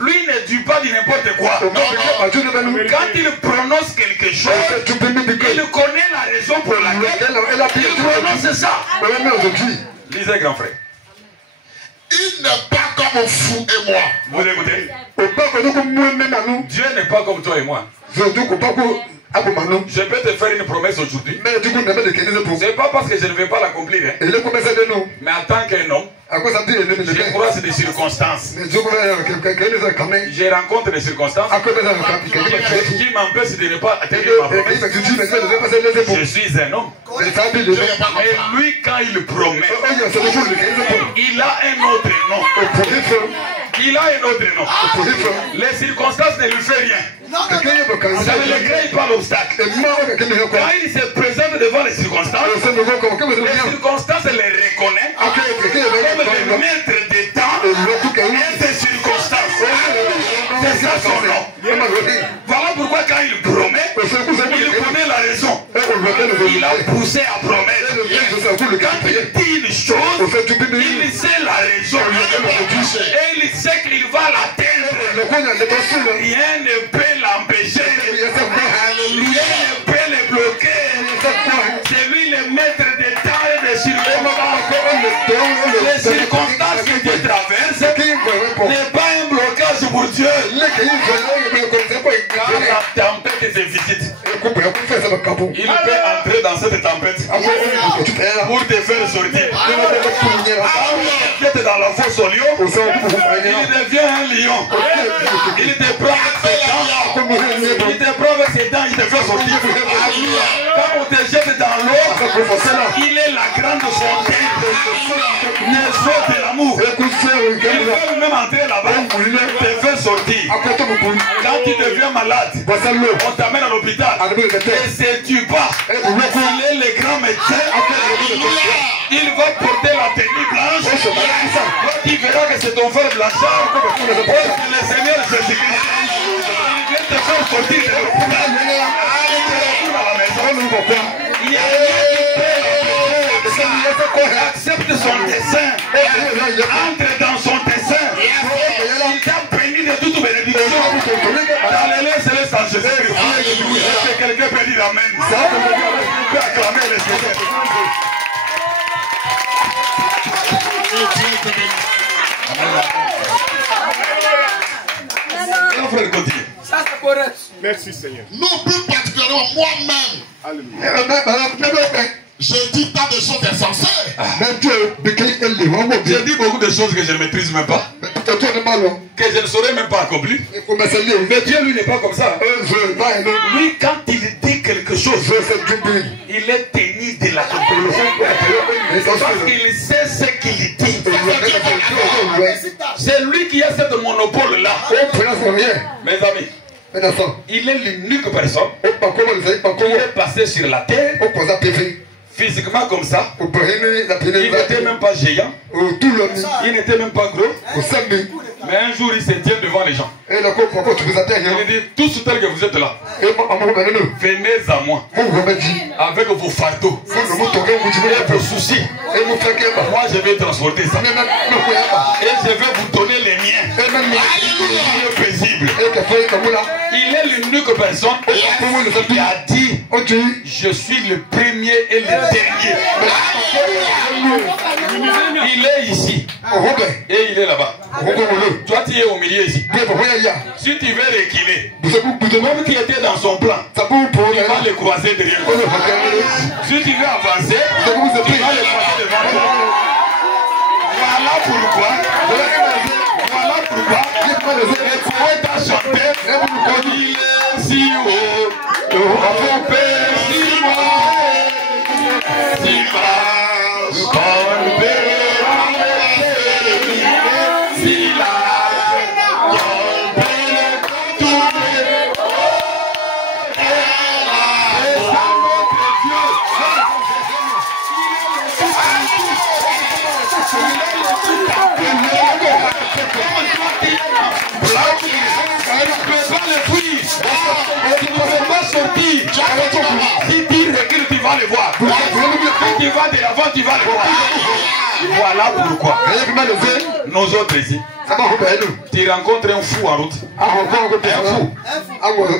Lui ne dit pas de n'importe quoi. Quand il prononce quelque chose, il connaît la raison pour laquelle il prononce ça. Lisez, grand frère. Il n'est pas comme fou et moi. Vous écoutez? Dieu n'est pas comme toi et moi. Je peux te faire une promesse aujourd'hui. C'est pas parce que je ne vais pas l'accomplir. Hein. Mais en tant qu'un homme, je croise des circonstances. Je rencontre des circonstances qui m'empêchent de ne pas atteindre ma promesse. Je suis un homme. Et lui, quand il promet, il a un autre nom. Il a un autre nom. Les circonstances ne lui font rien. le grand, il parle obstacle. Quand il se présente devant les circonstances les reconnaissent comme le maître des temps et des circonstances. C'est ça son nom. Voilà pourquoi quand il promet, il connaît la raison. Il a poussé à promettre. Quand il dit une chose, il sait la raison. Et il sait qu'il va l'atteindre. Rien ne peut l'empêcher. Rien ne peut le bloquer. C'est lui le maître des temps et des circonstances. Les circonstances que Dieu traverse n'est pas un blocage pour Dieu. Quand la tempête se visite, il peut entrer dans cette tempête pour te faire sortir. Tu es dans la fosse au lion, il devient un lion. Il te prend avec ses dents, il te fait sortir. Quand on te jette dans l'eau, il est la grande fontaine de l'amour. Il peut même entrer là-bas, te faire sortir. Quand tu deviens malade, on t'amène à l'hôpital. Et c'est tu pas. Il est le grand médecin. Il va porter la tenue blanche. Tu verras que c'est ton frère Blanchard. Que le Seigneur Jésus-Christ. Il vient te faire sortir de l'hôpital. Il y a accepte son dessein. Entre dans son dessein. Il t'a béni de toute bénédiction. Dans les lieux célestes en Jésus-Christ. Est-ce que quelqu'un peut dire amen? Il peut acclamer le Seigneur. Mon frère continue. Ça c'est correct. Merci Seigneur. Nous, plus particulièrement moi-même. Je dis tant de choses insensées. J'ai dit beaucoup de choses que je ne maîtrise même pas. Que je ne saurais même pas accomplir. Mais Dieu, lui, n'est pas comme ça. Lui, quand il dit quelque chose, il est tenu de l'accomplir. Parce qu'il sait ce qu'il dit. C'est lui qui a cette monopole-là. Mes amis, il est l'unique personne qui est passé sur la terre. Physiquement comme ça, il n'était même pas géant, il n'était même pas gros, mais un jour il se tient devant les gens. Il dit, tous tels que vous êtes là, venez à moi, avec vos fardeaux et vos soucis. Moi je vais transporter ça. Et je vais vous donner les miens. Paisible. Il est l'unique personne qui a dit, je suis le premier et le dernier. Il est ici et il est là-bas. Toi tu es au milieu ici. Si tu veux reculer, même qui était dans son plan, tu vas le croiser derrière toi. Si tu veux avancer, tu vas le croiser devant toi. Voilà pourquoi les poètes ont chanté, il est si haut, mon père si loin, si bas, comme si là, si tu recules, tu vas le voir. Si tu vas de l'avant, tu vas le voir. Voilà pourquoi nous autres ici, tu rencontres un fou en route. Un fou.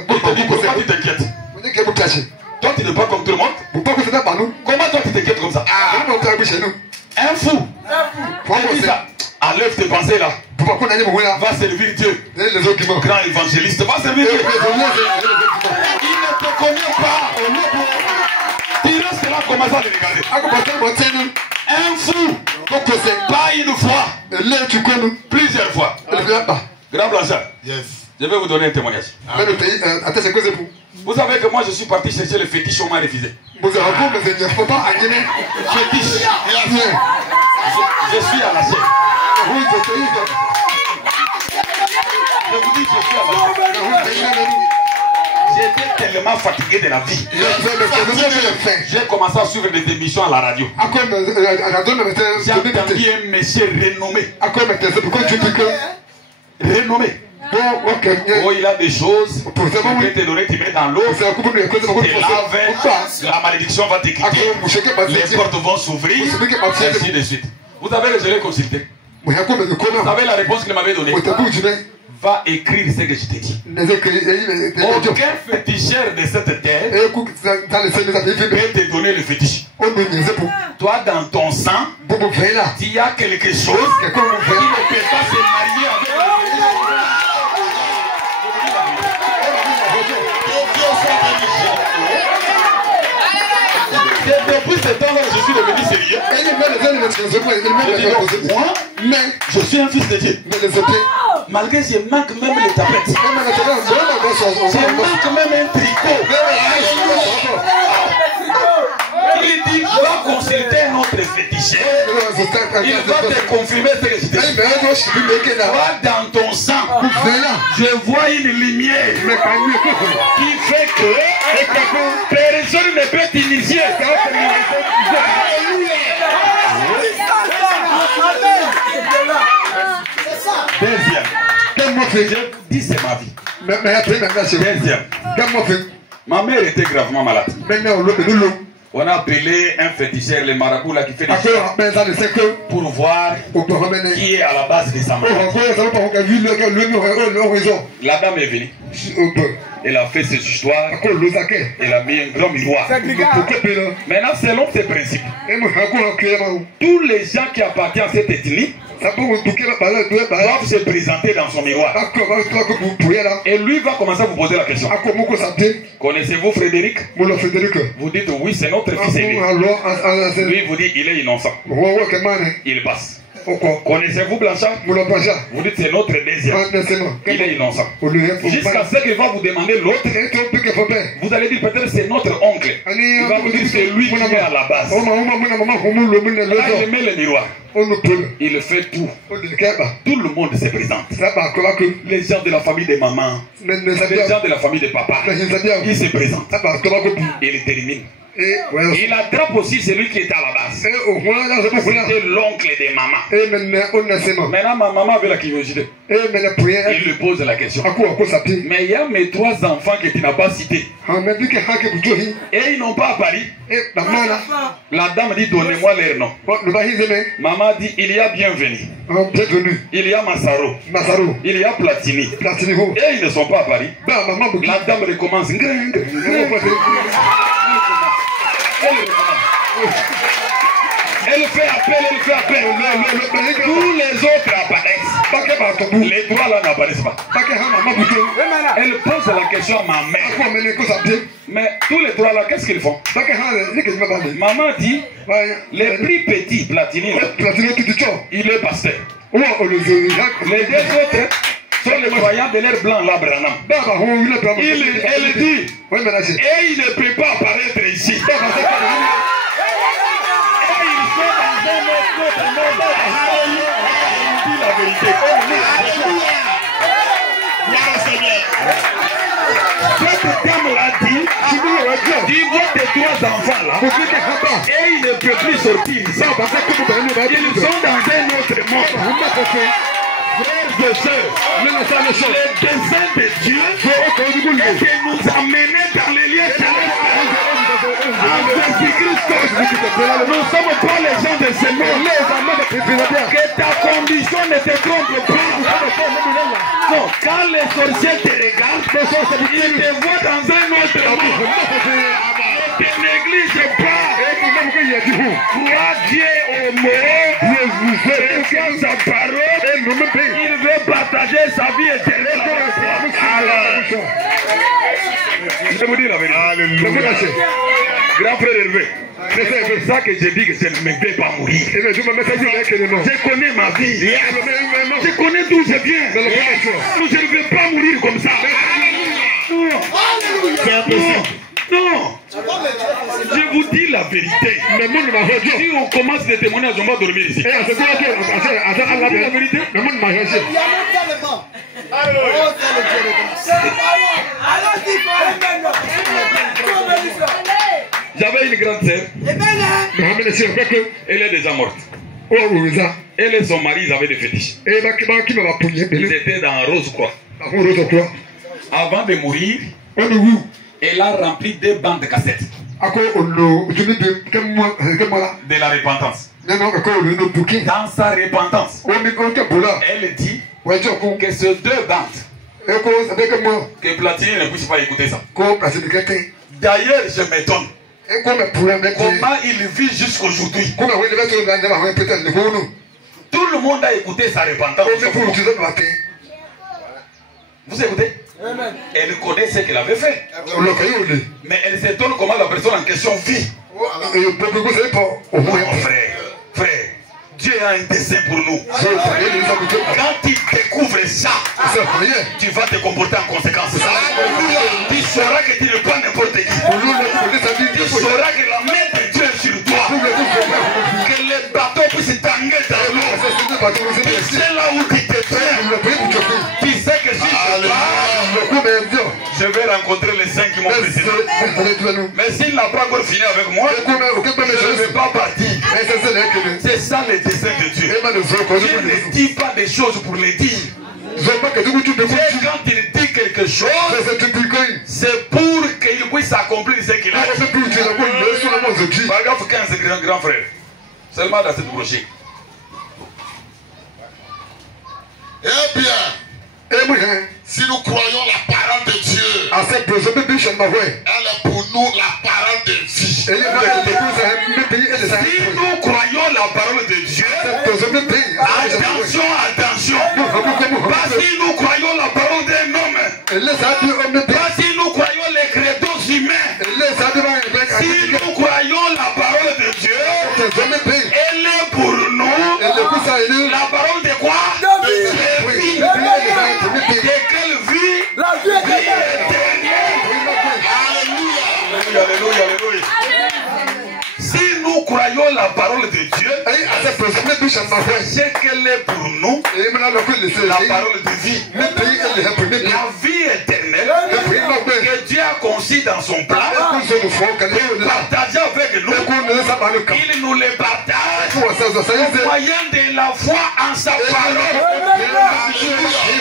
Il te dit pourquoi tu t'inquiètes. Toi tu n'es pas comme tout le monde. Comment toi tu t'inquiètes comme ça? Un fou. Il dit ça. Enlève tes pensées là. Va servir Dieu. Grand évangéliste. Va servir Dieu. Il ne te connaît pas. Tu restes là, commence à le regarder. Un fou. Pas une fois. Plusieurs fois. Grand Blanchard. Je vais vous donner un témoignage. Vous savez que moi je suis parti chercher le fétiche, on m'a refusé. Fétiche. Je suis à la chaîne. Je vous dis, je suis à la chaîne. J'étais tellement fatigué de la vie. J'ai commencé à suivre des émissions à la radio. J'ai entendu un monsieur renommé. Renommé. Oh, il a des choses. Je vais te donner, tu mets dans l'eau. Tu te laves, la malédiction va te quitter. Les portes vont s'ouvrir. Ainsi de suite. Vous avez je l'ai consulté. Vous savez la réponse qu'il m'avait donnée. Va écrire ce que je t'ai dit. Aucun féticheur de cette terre peut te donner le fétiche. Toi, dans ton sang, il y a quelque chose qui ne peut pas se marier avec le depuis ce temps-là, je suis devenu sérieux. Moi, je suis un fils de Dieu. Malgré que je manque même les tapettes. Je manque même un tricot. Il dit, va consulter notre féticheur. Il va te confirmer ce que je t'ai dit. Va dans ton sang. Je vois une lumière qui fait que personne ne peut t'initier. Deuxième. Je dis c'est ma vie. Deuxième. Ma mère était gravement malade. On a appelé un féticheur, le marabout là qui fait des choses pour voir qui est à la base de sa maladie. La dame est venue. Elle a fait ses histoires. Elle a mis un grand miroir. Maintenant, selon ses principes, tous les gens qui appartiennent à cette ethnie doivent se présenter dans son miroir. Et lui va commencer à vous poser la question. Connaissez-vous Frédéric? Vous dites oui, c'est notre fils aîné. Lui vous dit il est innocent. Il passe. Connaissez-vous Blanchard? Vous dites c'est notre deuxième. Il est innocent. Jusqu'à ce qu'il va vous demander l'autre. Vous allez dire peut-être c'est notre oncle. Il va vous dire c'est lui qui est à la base. Là, je mets le miroir. Il fait tout. Tout le monde se présente. Les gens de la famille de maman, les gens de la famille de papa, ils se présentent. Il termine. Il attrape aussi celui qui était à la base. C'était l'oncle de maman. Maintenant, ma maman avait la curiosité. Il lui pose la question. Mais il y a mes 3 enfants que tu n'as pas cités. Et ils n'ont pas apparu. La dame dit donnez-moi leur nom. Maman dit il y a bienvenue. Il y a Massaro. Il y a Platini. Et ils ne sont pas apparus. La dame recommence. Elle fait appel. Tous les autres apparaissent. Les 3 là n'apparaissent pas. Elle pose la question à ma mère. Mais tous les 3 là, qu'est-ce qu'ils font? Maman dit, les plus petits, Platini, il est pasteur. Les 2 autres sont les croyants de l'air blanc là, Branham. Elle dit, et il ne peut pas apparaître ici. La vérité. Cette dame l'a dit, il voit tes 3 enfants là, et il ne peut plus sortir. Ils sont dans un autre monde. Frères et sœurs, le dessein de Dieu est de nous amener dans les lieux célestes. Nous ne sommes pas les gens de ce monde. Que ta condition ne te trompe pas. Non, quand les sorciers te regardent, ils te voient dans un autre monde. Ne te néglige pas. Crois Dieu au mot. Regarde sa parole. Il veut partager sa vie éternelle. Je vais vous dire la vérité. Grand frère Hervé, c'est ça que j'ai dit que je ne me vais pas mourir. Je connais ma vie. Je connais d'où je viens. Je ne vais pas mourir comme ça. C'est impossible. Non. Je vous dis la vérité. Si on commence les témoignages, on va dormir ici. La vérité. une grande sœur. Elle est déjà morte. Elle et son mari, ils avaient des fétiches. Ils étaient dans Rose Croix. Avant de mourir, elle a rempli 2 bandes de cassettes de la repentance. Dans sa repentance, elle dit que ces 2 bandes, que Platini ne puisse pas écouter ça. D'ailleurs, je m'étonne comment il vit jusqu'aujourd'hui. Tout le monde a écouté sa repentance. Vous écoutez? Elle connaît ce qu'elle avait fait. Mais elle s'étonne comment la personne en question vit. Frère, Dieu a un dessein pour nous. Quand tu découvres ça, tu vas te comporter en conséquence. Tu sauras que tu ne pas n'importe qui. Tu sauras que la main de Dieu est sur toi. Que les bateaux puissent tanguer dans l'eau. Tu sais là où tu te tiens. Tu sais que si je vais rencontrer les 5 qui m'ont précédé. Mais s'il n'a pas encore fini avec moi, je ne vais pas partir. C'est ça le dessein de Dieu. Dieu ne dit pas des choses pour les dire. Dieu, quand il dit quelque chose, c'est pour qu'il puisse accomplir ce qu'il a dit. Paragraphe 15, grand frère. Seulement dans cette brochure. Eh bien, si nous croyons la parole de Dieu, elle est pour nous la parole de vie. Si nous croyons la parole de Dieu, attention. Pas si nous croyons la parole d'un homme. Pas si nous croyons les credos humains. Si nous croyons la parole de Dieu, elle est pour nous la parole de quoi? De vie. De quelle vie? La vie éternelle. Alléluia. Si nous croyons la parole de Dieu, c'est qu'elle est pour nous la parole de vie. La vie éternelle que Dieu a conçue dans son plan, de partager avec nous. Il nous les partage au moyen de la foi en sa parole.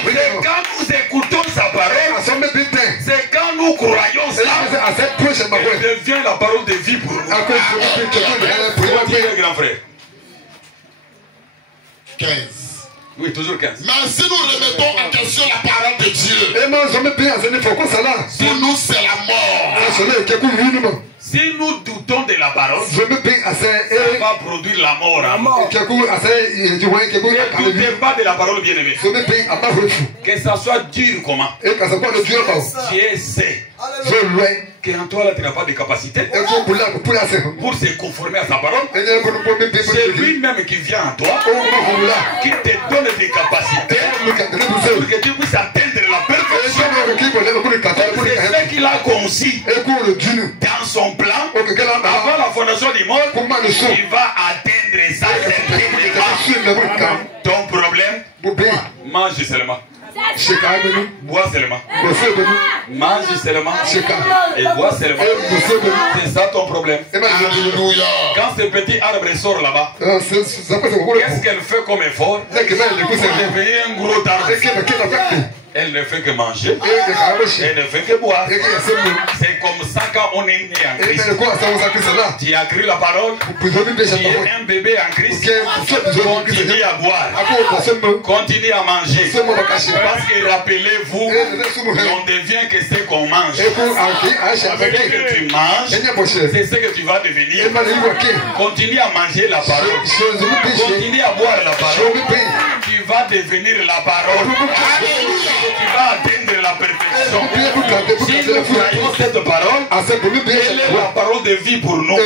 Et quand nous écoutons sa parole, c'est quand nous croyons ça, elle devient la parole de vie pour nous. Grand frère. 15. Oui, toujours 15. Mais si nous remettons en question la parole de Dieu, pour nous c'est la mort. Si nous doutons de la parole, ça va produire la mort. Ne doutez pas de la parole, bien-aimé. Que ça soit dur comment. Dieu sait qu'en toi là tu n'as pas de capacité pour se conformer à sa parole. C'est lui-même qui vient en toi, qui te donne des capacités pour que tu puisses atteindre la perfection. C'est ce qu'il a conçu dans son plan. Avant la fondation du monde, il va atteindre ça certainement. Ton problème, mange seulement. Bois seulement. Mange seulement. Et bois seulement. C'est ça ton problème. Quand ce petit arbre sort là-bas, qu'est-ce qu'elle fait comme effort pour devenir un gros arbre? Elle ne fait que manger. Elle ne fait que boire. C'est comme ça quand on est né en Christ. Tu as cru la parole. Tu es un bébé en Christ. Continue à boire. Continue à manger. Parce que rappelez-vous, on devient que ce qu'on mange. Ce que tu manges, c'est ce que tu vas devenir. Continue à manger la parole. Continue à boire la parole. Tu vas devenir la parole. Tu vas atteindre la perfection. Si nous croyons cette parole, elle est la parole de vie pour nous. Si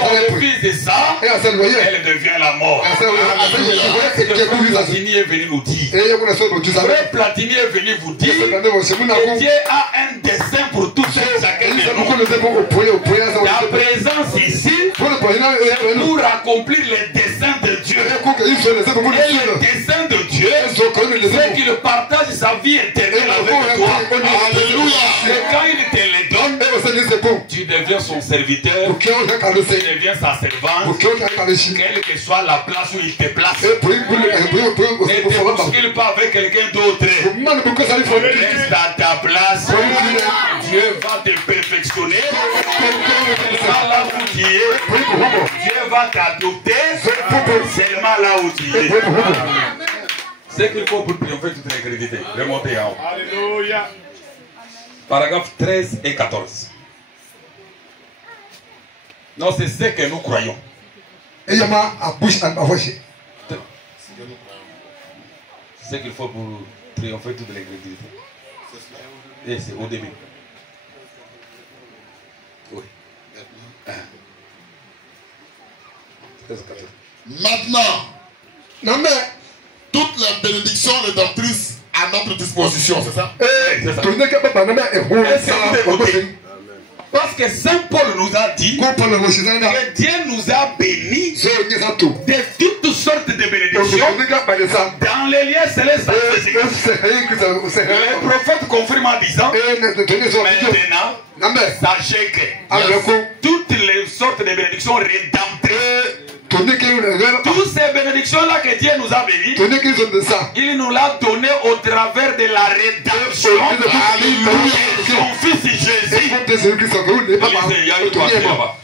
on refuse de ça, elle devient la mort. C'est ce que Platini est venu nous dire. Frère Platini est venu vous dire que Dieu a un dessein pour tous et chacun de nous. La présence ici, c'est pour accomplir les desseins de Dieu. Et le dessein de Dieu, c'est qu'il partage sa vie éternelle avec toi. Alléluia. Et quand il te le donne, tu deviens son serviteur, tu deviens sa servante, quelle que soit la place où il te place. Ne te bouscule pas avec quelqu'un d'autre. Reste à ta place. Dieu va te perfectionner. Là où tu es, Dieu va t'adopter seulement là où tu es. C'est qu'il faut pour triompher toute l'incrédulité. Remontez en haut. Alléluia. Paragraphe 13 et 14. Non, c'est ce que nous croyons. C'est ce qu'il faut pour triompher toute l'incrédulité. Et c'est au début. Oui. Maintenant, toutes les bénédictions rédemptrices à notre disposition, c'est ça? Parce que Saint Paul nous a dit que Dieu nous a bénis de toutes sortes de bénédictions dans les lieux célestes. Le prophète confirme en disant maintenant, sachez que toutes les sortes de bénédictions rédemptrices, toutes ces bénédictions-là que Dieu nous a bénies, il nous l'a donné au travers de la rédemption de son Fils Jésus. Il y a eu trois là-bas.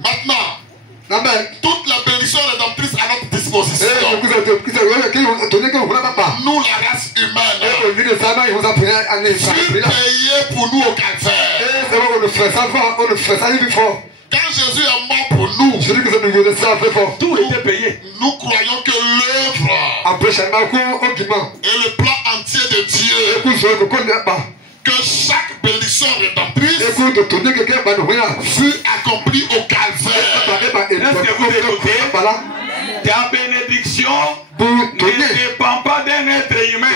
Maintenant, toute la bénédiction rédemptrice à notre disposition, nous la race humaine, fut payé pour nous au calvaire. Quand Jésus est mort pour nous, tout était payé. Nous croyons que l'œuvre et le plan entier de Dieu, que chaque bénédiction rédemptrice fut accomplie au calvaire. Est-ce que vous écoutez? Ta bénédiction ne dépend pas d'un être humain.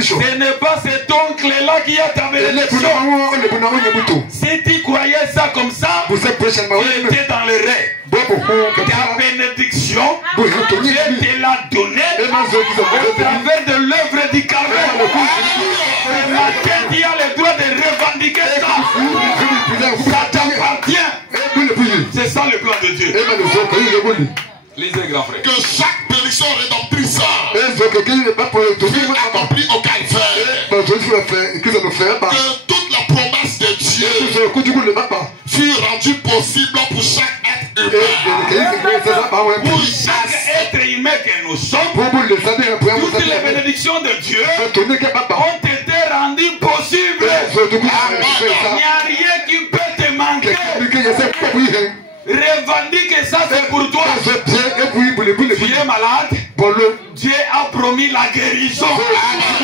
Ce n'est pas cet oncle-là qui a ta bénédiction. Si tu croyais ça comme ça, tu étais dans le rêve. Ta bénédiction, Dieu te l'a donnée au travers de l'œuvre du calvaire. Ce matin, tu as le droit de revendiquer ça. Ça t'appartient. C'est ça le plan de Dieu. Lisez, grand frère. Que chaque bénédiction rédemptrice fut accomplie au calvaire. Que toute la promesse de Dieu fut rendue possible pour chaque être humain. Pour chaque être humain que nous sommes, toutes les bénédictions de Dieu ont été rendues possibles. Il n'y a rien qui peut te manquer. Revendique ça, c'est pour toi. Tu es malade. Dieu a promis la guérison.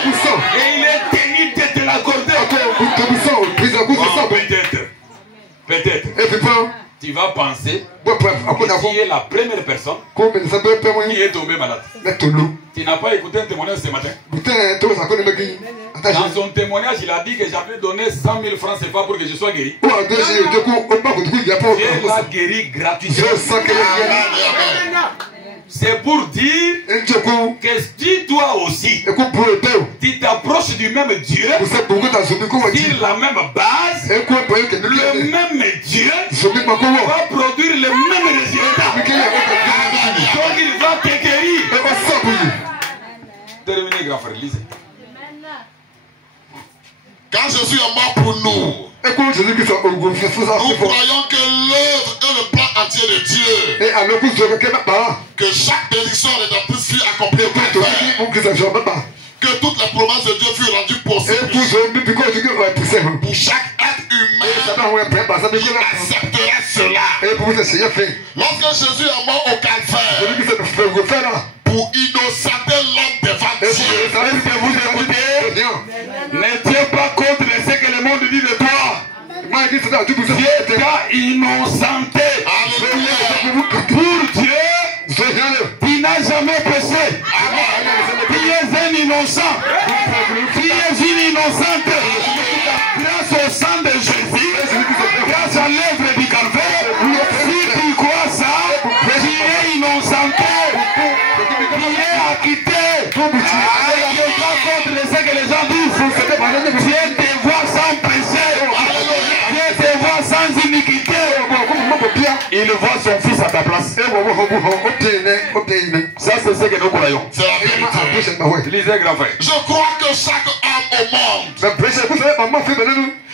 Et il est tenu de te l'accorder. Peut-être. Tu vas penser que tu es la première personne qui est tombée malade. Tu n'as pas écouté un témoignage ce matin. Dans son témoignage, il a dit que j'avais donné 100 000 francs CFA pour que je sois guéri. Dieu l'a guéri gratuitement. C'est pour dire que si toi aussi tu t'approches du même Dieu sur la même base, le même Dieu va produire le même résultat. Donc il va te guérir. Terminez, grand frère, lisez. Quand Jésus est mort pour nous, nous croyons que l'œuvre et le plan entier de Dieu, que chaque bénédiction rédemptrice fut accomplie au calvaire, que toute la promesse de Dieu fut rendue possible pour chaque être humain qui accepterait cela. Lorsque Jésus est mort au calvaire pour innocenter l'homme devant Dieu, n'étiez pas contre ce que le monde dit de toi. Dieu t'a innocenté. Pour Dieu, tu n'as jamais péché. Tu es un innocent. Tu es une innocente. Grâce au sang de Jésus, grâce à l'œuvre du calvaire, si tu crois ça, tu es innocenté. Tu es acquitté. Tu n'es pas contre ce que les gens disent. Dieu te voit sans péché. il voit son fils à ta place. Ça, c'est ce que nous croyons. C'est la vérité. Lisez, grand frère. Je crois que chaque âme au monde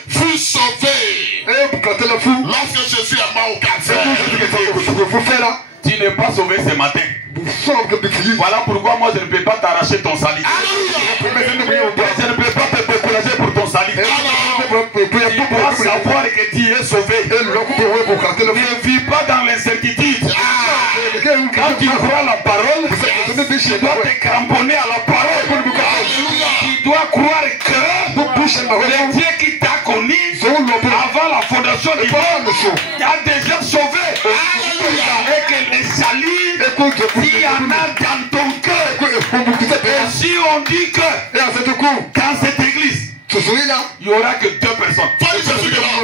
fut sauvée lorsque Jésus est mort au cancer. Tu n'es pas sauvé ce matin. Voilà pourquoi moi je ne peux pas t'arracher ton salut. Je ne peux pas te décourager pour ton salut. Tu dois savoir que tu es sauvé. Ne vis pas dans l'incertitude. Quand tu crois la parole, tu dois te cramponner à la parole. Tu dois croire que le Dieu qui t'a connu avant la fondation du monde t'a déjà sauvé. Et que le salut, s'il y en a dans ton cœur, et si on dit que dans cette église, il n'y aura que 2 personnes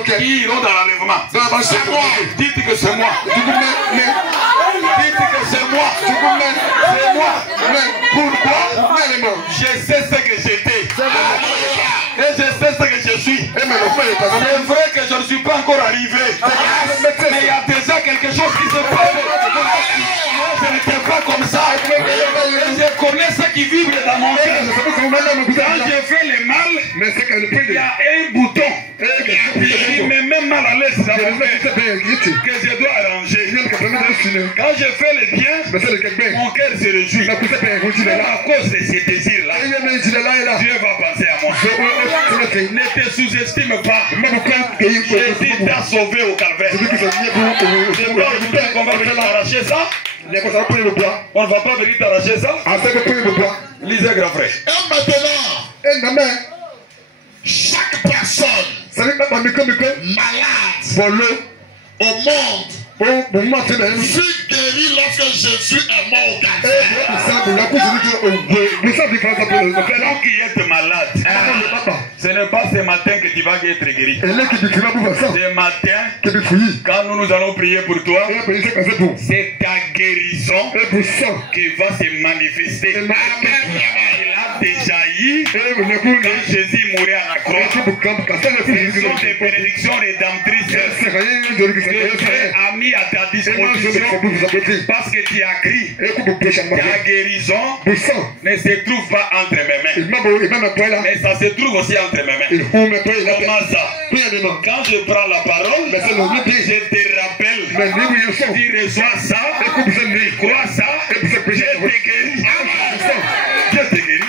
qui iront dans l'enlèvement. C'est moi. Dites que c'est moi. Dites que c'est moi. C'est moi. Pourquoi? Je sais ce que j'étais. Et je sais ce que je suis. C'est vrai que je ne suis pas encore arrivé. Mais il y a déjà quelque chose qui se passe. Je n'étais pas comme ça. Et je connais ce qui vibre dans mon cœur. Quand je fais le mal, il y a un bouton qui me met mal à l'aise dans mon cœur que je dois arranger. Quand je fais le bien, mon cœur se réjouit. À cause de ces désirs-là, Dieu va penser à moi. Ne te sous-estime pas. Jésus t'a sauvé au calvaire. C'est pas qu'on va venir t'arracher ça. On ne va pas venir t'arracher ça. Lisez, grand frère. Et maintenant, chaque personne malade au monde fut guéri lorsque Jésus est mort au cancer. Tant qu'il est malade, ce n'est pas ce matin que tu vas être guéri. Ce matin, quand nous allons prier pour toi, c'est ta guérison qui va se manifester. Il a déjà eu quand Jésus mourait à la croix. Ce sont des bénédictions rédemptrices que Dieu a mis à ta disposition parce que tu as crié. Ta guérison ne se trouve pas entre mes mains, mais ça se trouve aussi entre mes mains. Comment ça? Quand je prends la parole, je te rappelle, tu reçois ça, tu crois ça, je te guéris. Dieu te guérit.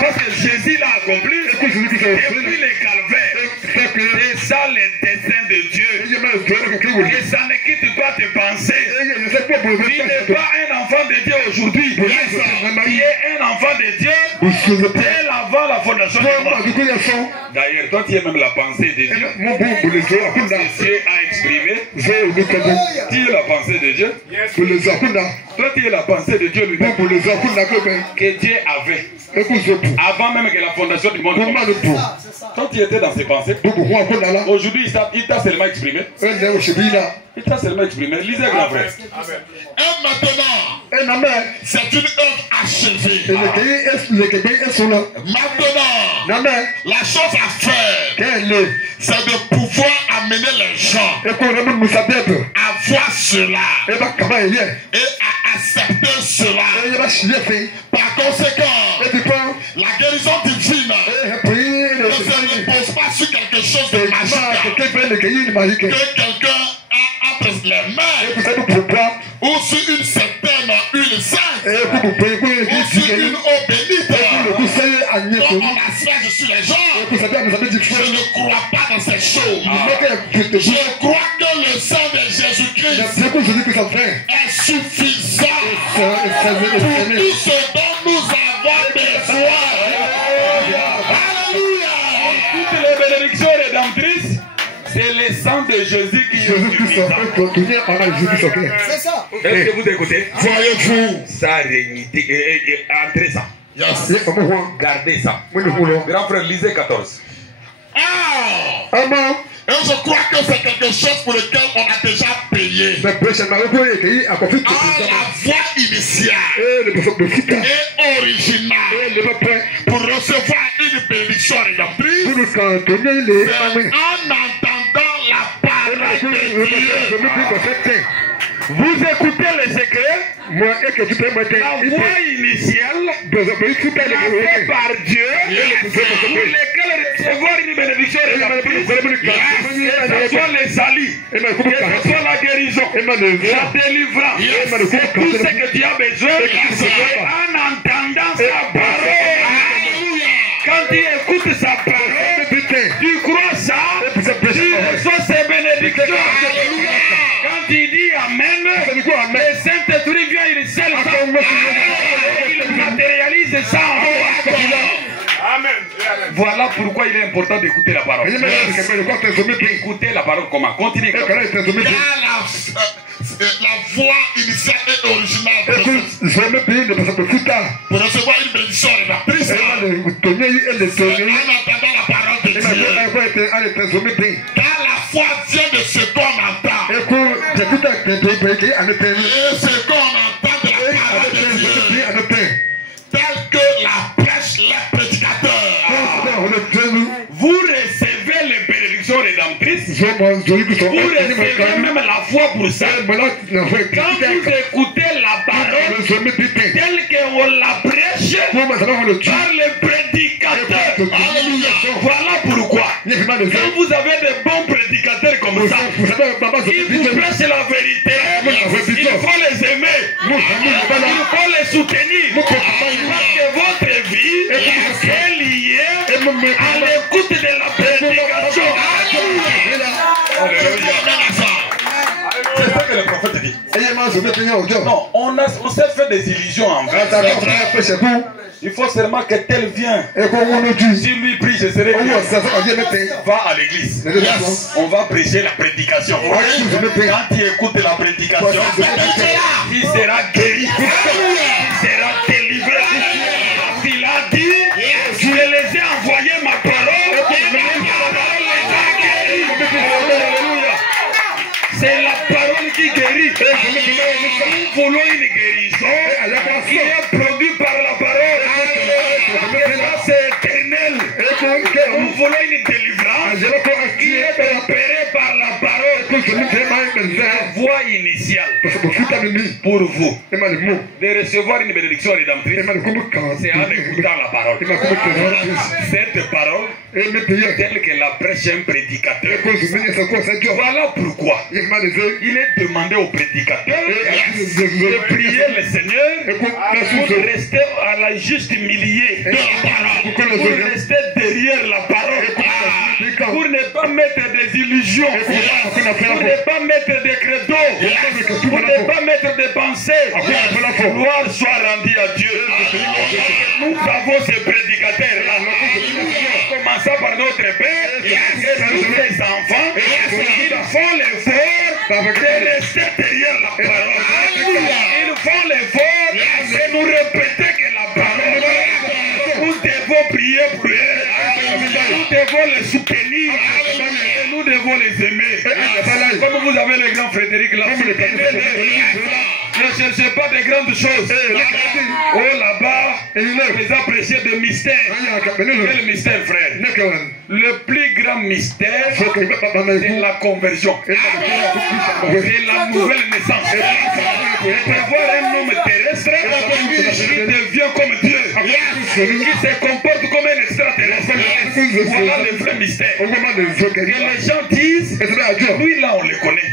Parce que Jésus l'a accompli depuis le calvaire. C'est ça le dessein de Dieu. Et ça ne quitte pas tes pensées. Tu n'es pas un enfant de Dieu aujourd'hui. Tu es un enfant de Dieu dès avant la fondation du monde. D'ailleurs, toi tu es même la pensée de Dieu. Dieu a exprimé. Tu es la pensée de Dieu. Toi tu es la pensée de Dieu lui-même que Dieu avait avant même que la fondation du monde commence. Toi tu étais dans ses pensées. Aujourd'hui il t'a seulement exprimé. Il t'a seulement exprimé. Lisez, grand frère. Et maintenant, c'est une œuvre achevée. Maintenant, la chose à faire, c'est de pouvoir amener les gens à voir cela et à accepter cela. Par conséquent, la guérison divine ne se repose pas sur quelque chose de magique que quelqu'un a entre les mains ou sur une certaine huile sainte ou sur une eau bénite. Donc on asperge sur les gens. Je ne crois pas dans ces choses. Je crois que le sang de Jésus-Christ est suffisant pour tout ce dont nous avons besoin. Alléluia. Toutes les bénédictions rédemptrices, c'est le sang de Jésus qui est suffisant. C'est ça. Est-ce que vous écoutez? Voyez-vous Ça réunité et entrez ça. Yes. Gardez ça. Grand frère, lisez 14. Et je crois que c'est quelque chose pour lequel on a déjà payé. La voie initiale et originale pour recevoir une bénédiction rédemptrice, c'est en entendant la parole Vous écoutez les secrets. La voix initiale faite par Dieu pour lesquels recevoir une bénédiction rédemptrice, que ce soit les salis, que ce soit la guérison, la délivrance, et tout ce que tu as besoin en entendant sa parole. Quand tu écoutes sa parole, tu crois ça, tu reçois ses bénédictions. Quand tu dis Amen, le Saint-Esprit vient, il scelle ça, il matérialise ça en toi. Amen. Voilà pourquoi il est important d'écouter la parole. Écouter la parole comment? Continue. La voix initiale et originale pour recevoir une bénédiction rédemptrice en entendant la parole de Dieu. Dans la foi vient de ce qu'on entend. Et ce qu'on entend de la parole de Dieu, tel que la prêche les prédicateurs. Vous recevez les bénédictions rédemptrices. Vous recevez même la foi pour ça. Quand vous écoutez la parole telle qu'on la prêche par les prédicateurs. Voilà pourquoi. Quand vous avez de bons prédicateurs comme ça, ils vous prêchent la vérité. Il faut les aimer. Il faut les soutenir. Parce que votre vie est liée à l'écoute de la prédication. C'est ça que le prophète dit. Non, on s'est fait des illusions en vrai. Il faut seulement que tel vient. Si lui prie, je serai guéri. Va à l'église. On va prêcher la prédication. Quand tu écoutes la prédication, il sera guéri. Il sera délivré. Il a dit, je les ai envoyé ma parole. C'est la parole qui guérit. Nous voulons une guérison qui est produite par la parole. C'est éternel. Nous voulons une délivrance qui est opérée par la parole. La voie initiale pour vous de recevoir une bénédiction rédemptrice, c'est en écoutant la parole. Cette parole, telle que la prêche un prédicateur. Voilà pourquoi il est demandé au prédicateur de prier le Seigneur pour rester à la juste milieu de la parole, pour rester derrière la parole, pour ne pas mettre des illusions, pour ne pas mettre des credos, pour ne pas mettre des pensées. Gloire soit rendue à Dieu. Nous avons ces prédicateurs-là, commençant par notre Père et tous les enfants, ils font l'effort de rester derrière la parole. Ils font l'effort de nous répéter que la parole, nous devons prier pour eux, nous devons les soutenir et nous devons les aimer. Comme vous avez le grand Frédéric là, ne cherchez pas de grandes choses. Oh là-bas, les appréciés de mystère. Quel mystère, frère? Le plus grand mystère, c'est la conversion. C'est la nouvelle naissance. Prévoir un homme terrestre qui devient comme Dieu, qui se comporte comme un extraterrestre. Voilà le vrai mystère. Que les gens disent, lui là on le connaît.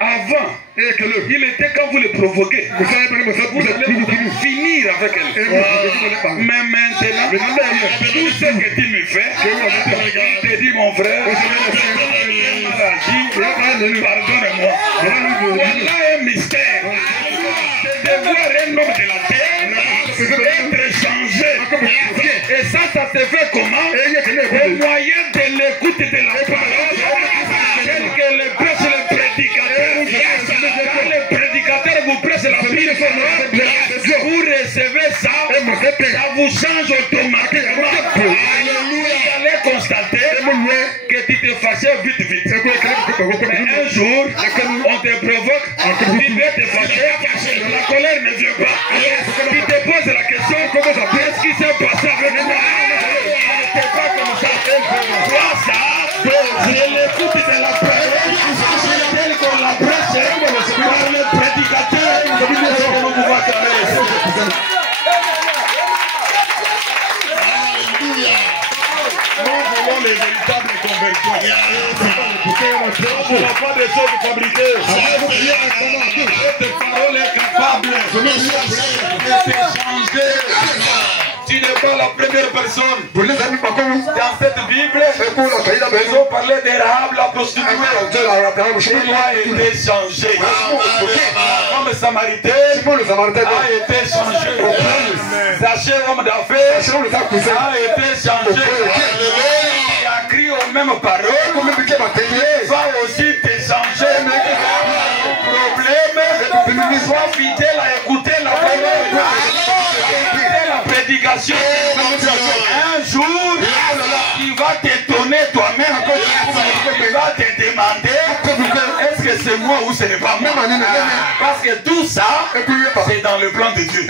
Avant, il était quand vous le provoquez, vous allez finir avec elle. Mais maintenant, tout ce que tu me fais, il te dit mon frère, pardonne-moi. Voilà un mystère. C'est de voir un homme de la terre être changé. Et ça se fait comment? Au moyen de l'écoute de la parole, tel que le prêche le prédicateur. Quand le prédicateur vous prêche la Bible, vous recevez ça, ça vous change automatiquement. Vous allez constater que tu te fâches vite. Mais un jour, on te provoque, tu viens te fâcher, la colère ne vient pas. Tu te poses la question, qu'est-ce qui s'est passé avec moi? C'est pas comme ça. Toi, ça, c'est l'écoute de la parole. véritables conversions. On n'a pas de choses fabriquées. Cette parole est capable de changer. Tu n'es pas la première personne. Dans cette Bible, ils ont parlé d'Arab, la prostituée. Il a été changé. Comme Samaritaine a été changé. Zaché, homme d'affaires, a été changé. Il a crié aux mêmes paroles. Il va aussi te changer. Le problème, sois fidèle à écouter la parole. La prédication. Un jour, il va t'étonner toi-même. Il va te demander est-ce que c'est moi ou ce n'est pas moi. Parce que tout ça, c'est dans le plan de Dieu.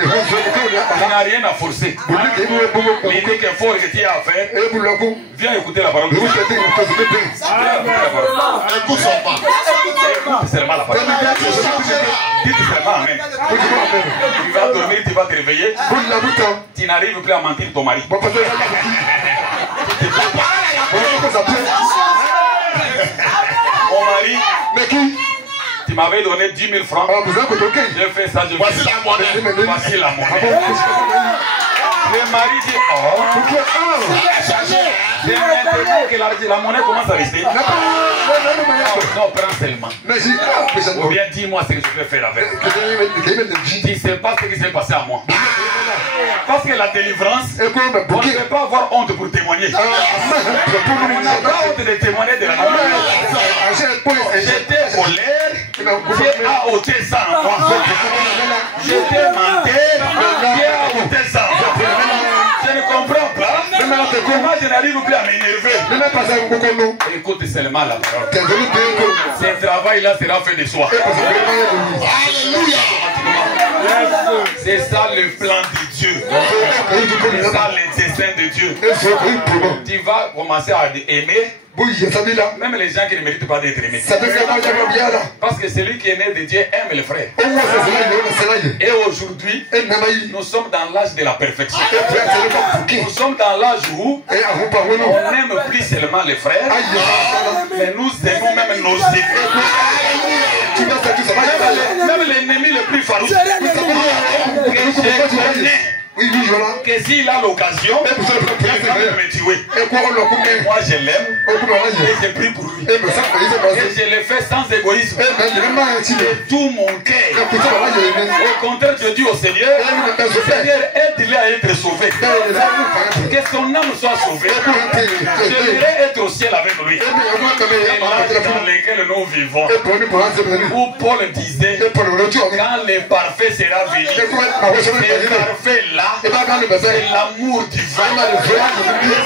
On n'a rien à forcer. L'unique effort que tu as à faire, viens écouter la parole de Dieu. Écoute seulement la parole. Dites seulement amen. Tu vas dormir, tu vas te réveiller. Tu n'arrives plus à mentir ton mari. Mon mari, tu m'avais donné 10 000 francs. J'ai fait ça, voici la monnaie. Voici la monnaie. Le mari dit que la monnaie commence à rester. Non, prends seulement. Ou bien dis-moi ce que je vais faire avec. Tu ne sais pas ce qui s'est passé à moi. Parce que la délivrance, on ne peut pas avoir honte pour témoigner. On n'a pas honte de témoigner de la délivrance. J'étais colère, Dieu a ôté ça en moi. J'étais menteur, Dieu a ôté ça en moi. Je ne comprends pas. Comment je n'arrive plus à m'énerver. Écoute seulement la parole. Ce travail-là sera fait de soi. Alléluia. C'est ça le plan de Dieu. C'est ça le dessein de Dieu. Tu vas commencer à aimer même les gens qui ne méritent pas d'être aimés. Parce que celui qui est né de Dieu aime les frères. Et aujourd'hui, nous sommes dans l'âge de la perfection. Nous sommes dans l'âge où on n'aime plus seulement les frères, mais nous aimons même nos ennemis. Même l'ennemi le plus farouche que je connais. Que s'il a l'occasion, il va me tuer. Moi je l'aime et je prie pour lui. Et je le fais sans égoïsme. De tout mon cœur. Au contraire, je dis au Seigneur, Seigneur, aide-le à être sauvé. Que son âme soit sauvée. Je voudrais être au ciel avec lui. Et l'âge dans lequel nous vivons, où Paul disait, quand le parfait sera venu, le parfait là, c'est l'amour divin.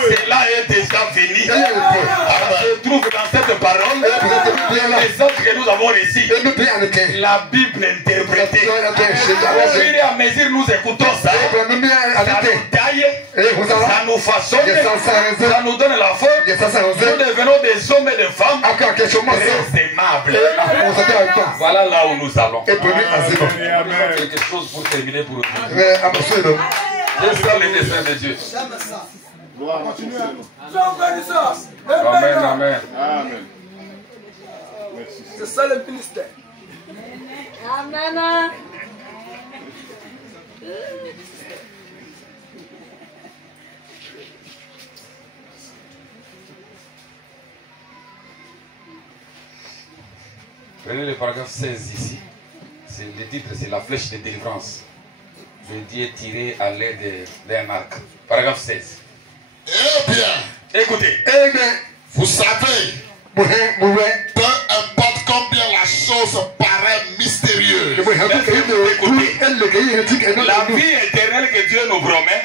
Cela est déjà venu. Je trouve dans cette parole les autres que nous avons reçus, la Bible interprétée. Au fur et à mesure nous écoutons ça, ça nous taille, ça nous façonne, ça nous donne la force. Nous devenons des hommes et des femmes très aimables. Voilà là où nous allons. Quelque chose pour terminer pour aujourd'hui. C'est ça le dessein de Dieu. Amen, amen. C'est ça le ministère. Amen. Prenez le paragraphe 16 ici. C'est le titre, c'est la flèche de délivrance. Le Dieu est tiré à l'aide d'un arc. Paragraphe 16. Eh bien, écoutez. Vous savez, peu importe combien la chose paraît mystérieuse. La vie éternelle que Dieu nous promet,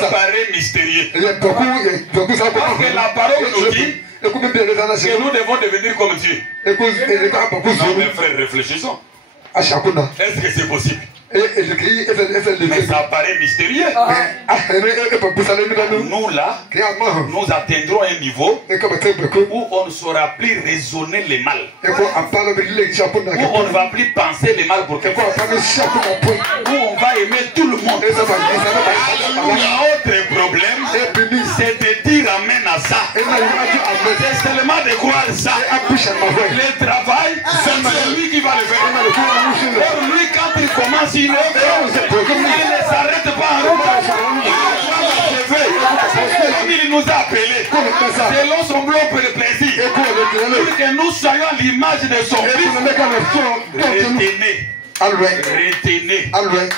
ça paraît mystérieux. Parce que la parole nous dit que nous devons devenir comme Dieu. Non, mes frères, réfléchissons. Est-ce que c'est possible? Mais ça paraît mystérieux. Nous là, nous atteindrons un niveau où on ne saura plus raisonner le mal. Où on ne va plus penser le mal pour quelqu'un. Où on va aimer tout le monde. Notre problème, c'est de dire amen à ça. C'est seulement de croire ça. Le travail, c'est lui qui va le faire. Pour lui, quand il commence une œuvre, il ne s'arrête pas en route. Comme il nous a appelés, selon son propre plaisir, pour que nous soyons l'image de son Fils. Retenez,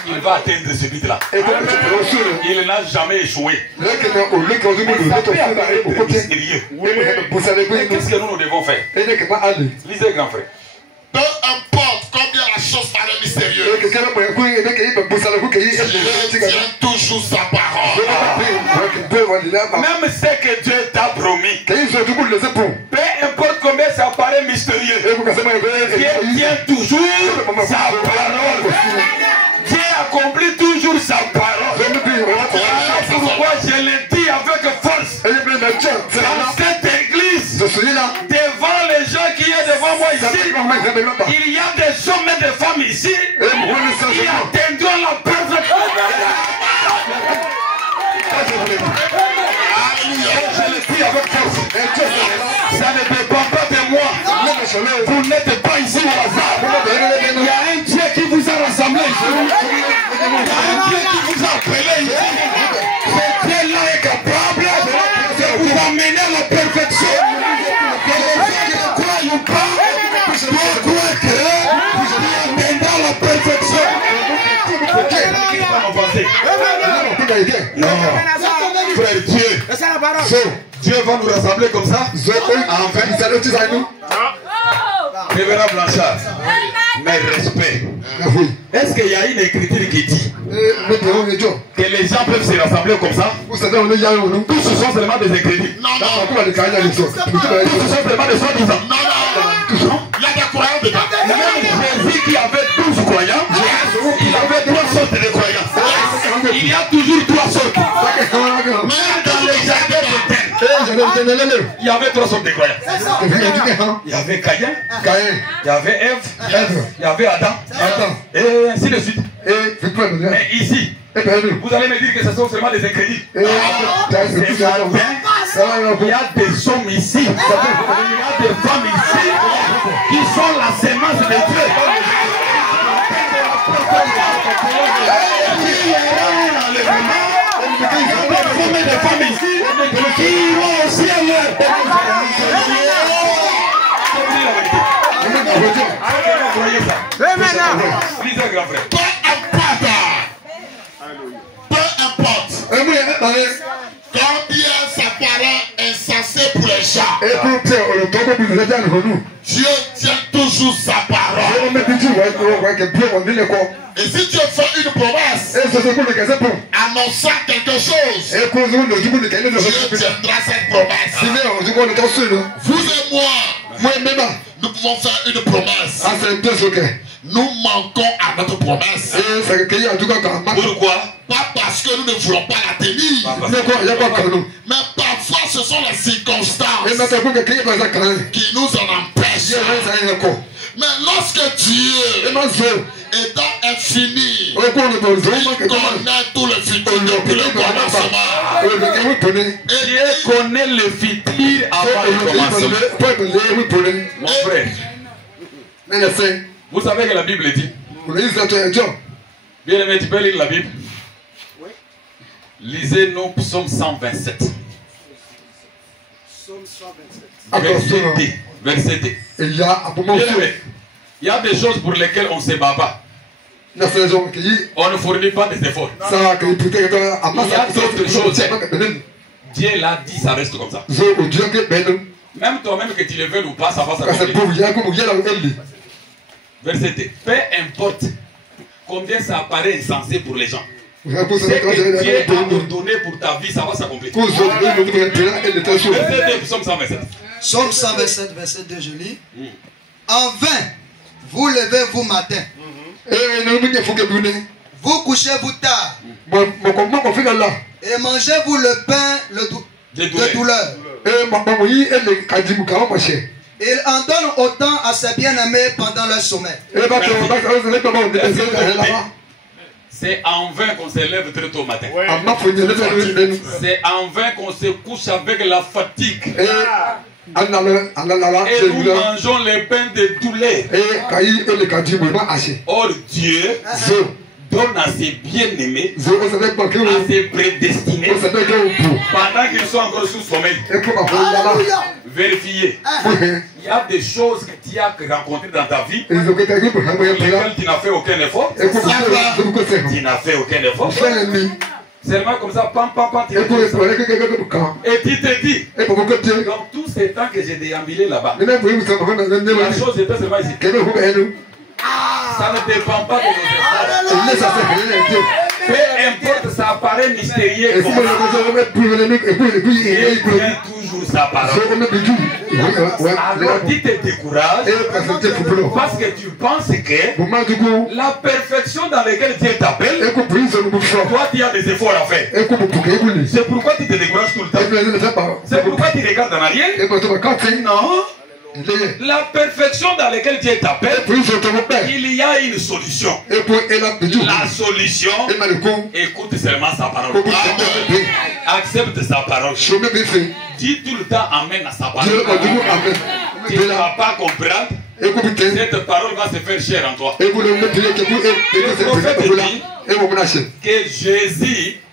il va atteindre ce but-là. Il n'a jamais échoué. Qu'est-ce que nous devons faire? Lisez, grand frère. Peu importe combien la chose paraît mystérieuse, Dieu tient toujours sa parole. Même ce que Dieu t'a promis, peu importe combien ça paraît mystérieux, Dieu tient toujours sa parole. Dieu accomplit toujours sa parole. Pourquoi je le dis avec force? Dans cette église, devant les gens qui sont devant moi ici, il y a des hommes et des femmes ici qui atteindront la perfection. Je le dis avec force. Ça ne dépend pas de moi. Vous n'êtes pas ici au hasard. Il y a un Dieu qui vous a rassemblé ici. Il y a un Dieu qui vous a appelé ici. Ce Dieu-là est capable de vous amener à la perfection. Que les gens qui ne croient pas doivent croire que Dieu atteindra la perfection. Non, frère, Dieu va nous rassembler comme ça. Enfin, Révérend Blanchard, mais respect. Est-ce qu'il y a une écriture qui dit que les gens peuvent se rassembler comme ça? Tous ce sont seulement des écritures. Non. Tous ce sont seulement des soi-disant. Non. Il y a des croyants dedans. Même Jésus qui avait 12 croyants, il avait 3 sortes de croyants. Il y a toujours 3 sortes. Même dans les jardins d'Éden, il y avait 3 sortes de croyants. Il y avait Caïn, il y avait Ève, il y avait Adam, et ainsi de suite. Mais ici, vous allez me dire que ce sont seulement des ingrédients. Il y a des hommes ici, il y a des femmes ici qui sont la sémence de Dieu. Il y a des femmes ici qui vont au ciel. Peu importe combien ça paraît insensé pour les gens, Dieu tient toujours sa parole. Et si Dieu fait une promesse annonçant quelque chose, Dieu tiendra cette promesse. Vous et moi, nous pouvons faire une promesse. Nous manquons à notre promesse. Pourquoi? Pas parce que nous ne voulons pas la tenir, mais parfois ce sont les circonstances qui nous en empêchent. Mais lorsque Dieu, étant infini, il connaît tout le futur depuis le commencement. Dieu connaît le futur avant le commencement. Mon frère, vous savez que la Bible dit, bien aimé, tu peux lire la Bible? Lisez-nous Psaume 127. Verset D. Il y a des choses pour lesquelles on ne se bat pas. On ne fournit pas des efforts. Il y a d'autres choses. Dieu l'a dit, ça reste comme ça. Même toi-même que tu le veux ou pas, ça va s'accomplir. Verset D. Peu importe combien ça paraît insensé pour les gens. Ce que Dieu a ordonné pour ta vie, ça va s'accomplir. Verset D, Psaume 127. Psaume 127, verset 2, je lis. En vain, vous levez-vous matin. Vous couchez-vous tard. Et mangez-vous le pain de douleur. Il en donne autant à ses bien-aimés pendant leur sommeil. C'est en vain qu'on se lève très tôt au matin. Ouais. C'est en vain qu'on se couche avec la fatigue. Et nous mangeons les pains de douleur. Or Dieu donne à ses bien-aimés, à ses prédestinés, pendant qu'ils sont encore sous sommeil. Vérifiez. Il y a des choses que tu as rencontrées dans ta vie pour lesquelles tu n'as fait aucun effort. Tu n'as fait aucun effort. Seulement comme ça, pam, pam, pam, et tu te dis, donc tous ces temps que j'ai déambulé là-bas, la chose était seulement ici. Ça ne dépend pas de nos efforts. Peu importe, ça apparaît mystérieux. Et toujours sa parole. Alors tu te décourages parce que tu penses que la perfection dans laquelle Dieu t'appelle, toi tu as des efforts à faire. C'est pourquoi tu te décourages tout le temps. C'est pourquoi tu regardes en arrière. Non. La perfection dans laquelle Dieu t'appelle, il y a une solution. La solution, écoute seulement sa parole. Accepte sa parole. Dis tout le temps amen à sa parole. Tu ne vas pas comprendre. Cette parole va se faire chair en toi. Le prophète dit que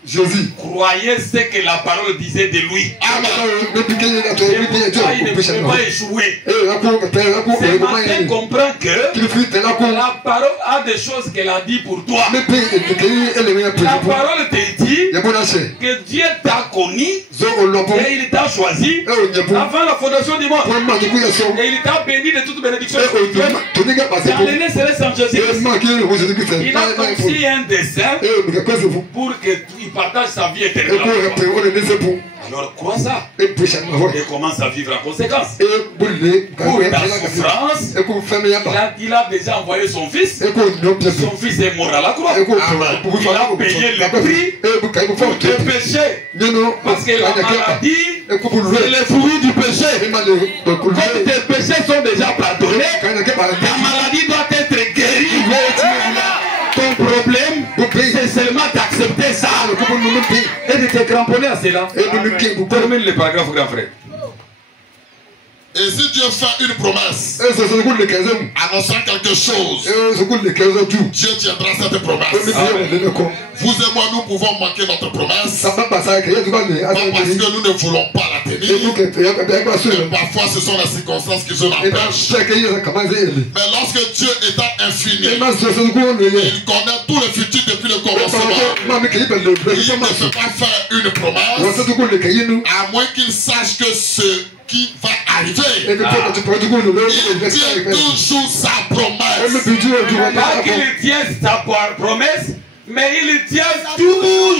Jésus croyait ce que la parole disait de lui. Il ne pouvait pas échouer. Ce matin, comprends que la parole a des choses qu'elle a dit pour toi. La parole te dit que Dieu t'a connu et il t'a choisi avant la fondation du monde. Et il t'a béni de toute bénédiction. Dans l'aîné céleste en Jésus-Christ, il a conçu un dessein pour qu'il partage sa vie éternelle. Alors crois ça et commence à vivre en conséquence. Pour ta souffrance, il a déjà envoyé son fils. Son fils est mort à la croix. Il a payé le prix pour tes péchés. Parce que la maladie, c'est le fruit du péché. Comme tes péchés sont déjà pardonnés, ta maladie doit être guérie. Ton problème, c'est seulement d'accepter ça et de te cramponner à cela. Termine le paragraphe, grand frère. Et si Dieu fait une promesse, annonçant quelque chose, Dieu tiendra cette promesse. Vous et moi, nous pouvons manquer notre promesse, pas parce que nous ne voulons pas la tenir. Et parfois, ce sont les circonstances qui nous empêchent. Mais lorsque Dieu étant infini, il connaît tout le futur depuis le commencement. Il ne peut pas faire une promesse, à moins qu'il sache que ce qui va arriver. Il tient toujours sa promesse. Pas qu'il tient sa promesse, mais il tient toujours.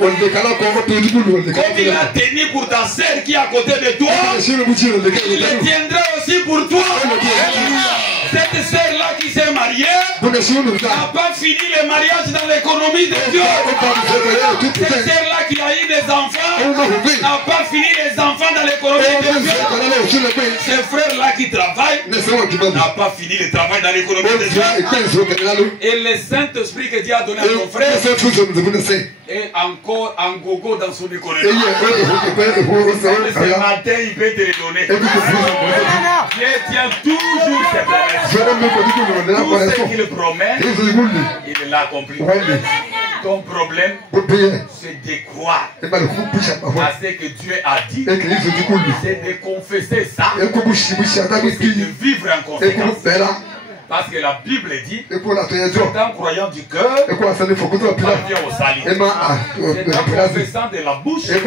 Comme il a tenu pour ta sœur qui est à côté de toi, il le tiendra aussi pour toi. Cette sœur-là qui s'est mariée n'a pas fini le mariage dans l'économie de Dieu. Cette sœur-là qui a eu des enfants n'a pas fini les enfants dans l'économie de Dieu. Ce frère-là qui travaille n'a pas fini le travail dans l'économie de Dieu. Et le Saint-Esprit que Dieu a donné à ton frère est encore en gogo dans son économie. Ce matin, il peut te le donner. Dieu tient toujours ses promesses. Tout ce qu'il promet, il l'accomplit. Ton problème, c'est de croire à ce que Dieu a dit, c'est de confesser ça, et de vivre en conséquence. Parce que la Bible dit, c'est en croyant du cœur qu'on parvient au salut. C'est en confessant de la bouche et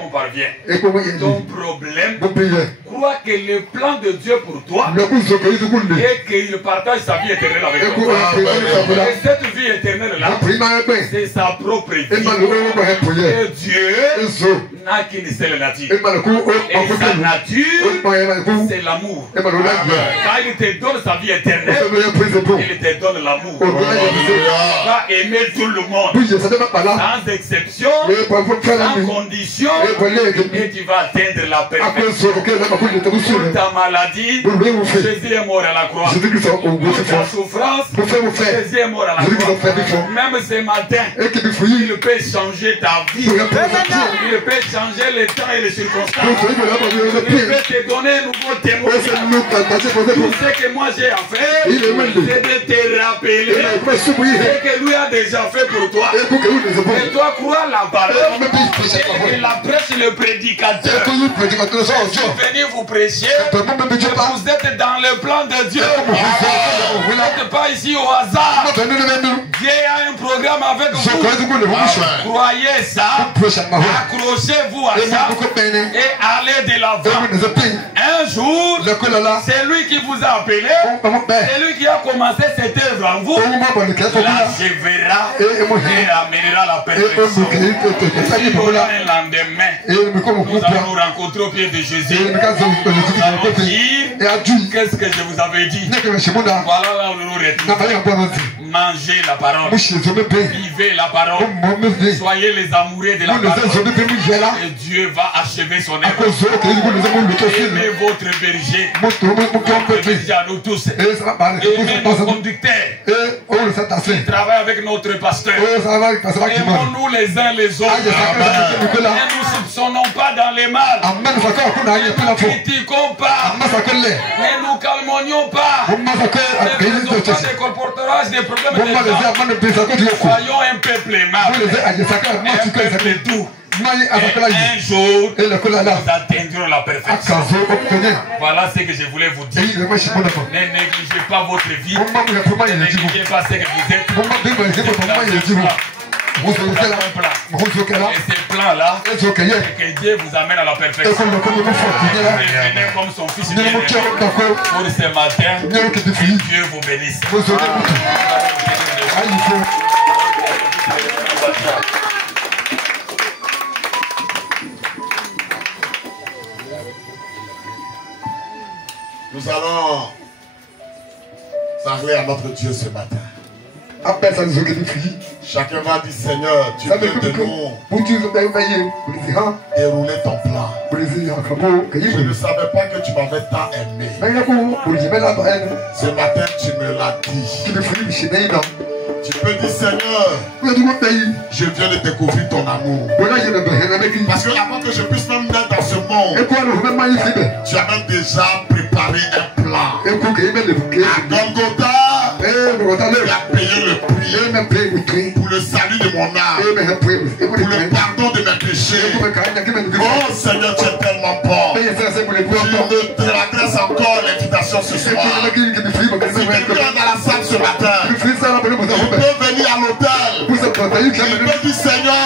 on parvient. Ton problème, crois que le plan de Dieu pour toi est qu'il partage sa vie éternelle avec toi. Et cette vie éternelle-là, c'est sa propre vie. Et Dieu n'a qu'une seule nature. Et sa nature, c'est l'amour. Quand il te donne sa vie éternelle, il te donne l'amour. Tu vas aimer tout le monde, sans exception, sans condition, et tu vas atteindre la perfection. Pour ta maladie, Jésus est mort à la croix. Pour ta souffrance, Jésus est mort à la croix. Même ce matin, il peut changer ta vie. Il peut changer les temps et les circonstances. Il peut te donner un nouveau témoignage. Tout ce que moi j'ai à faire, c'est de te rappeler ce que lui a déjà fait pour toi. Et toi, crois la parole. Et la prêche, le prédicateur. Je suis venu vous prêcher. Vous êtes dans le plan de Dieu. Vous n'êtes pas ici au hasard. Dieu a un programme avec vous. Croyez ça. Accrochez-vous à ça. Et allez de l'avant. Un jour, c'est lui qui vous a appelé. C'est lui qui a commencé cette œuvre en vous. L'achèvera et amènera la perfection. Si nous avons un lendemain, nous allons nous rencontrer au pied de Jésus. Nous allons dire, qu'est-ce que je vous avais dit? Voilà là où nous nous retrouvons. Mangez la parole. Vivez la parole. Soyez les amoureux de la parole. Et Dieu va achever son œuvre. Aimez votre berger. Votre berger à nous tous. Aimez nos conducteurs. Qui travaillent avec notre pasteur. Aimons-nous les uns les autres. Et nous ne soupçonnons pas dans les mal. Ne nous critiquons pas. Ne nous calmonions pas. Ne faisons pas des comportements, des problèmes de gens. Soyons un peuple aimable. Un peuple doux. Un jour, nous atteindrons la perfection. Voilà ce que je voulais vous dire. Ne négligez pas votre vie. Ne négligez pas ce que vous êtes. Et ces plans-là, que Dieu vous amène à la perfection. Venez comme son fils bien-aimé pour ce matin. Que Dieu vous bénisse. Nous allons parler à notre Dieu ce matin. Chacun va dire, Seigneur, tu viens de nous dérouler ton plan. Je ne savais pas que tu m'avais tant aimé. Ce matin, tu me l'as dit. Tu peux dire, Seigneur, je viens de découvrir ton amour. Parce que avant que je puisse même naître dans ce monde, tu as même déjà préparé un plan. À Golgotha, tu as payé le prix pour le salut de mon âme, pour le pardon de mes péchés. Oh Seigneur, tu es tellement bon. Je te adresse encore l'invitation ce soir. Si quelqu'un dans la salle ce matin, il peut venir à l'hôtel. Il peut dire, Seigneur,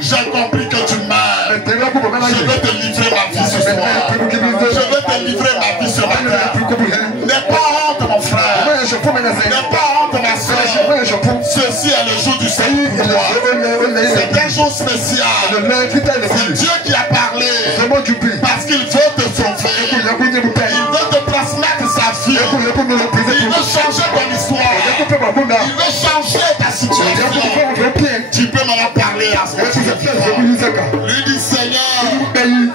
j'ai compris que tu m'aimes. Je vais te livrer ma vie ce soir. Je vais te livrer ma vie ce matin. N'aie pas honte, mon frère. N'aie pas honte, ma soeur. Ceci est le jour du Seigneur pour toi. C'est un jour spécial. C'est Dieu qui a parlé. Parce qu'il veut te sauver. Il veut te transmettre sa vie. Il veut changer ton histoire. Il veut changer ta situation. Tu peux m'en parler à ce moment. Lui dit, Seigneur,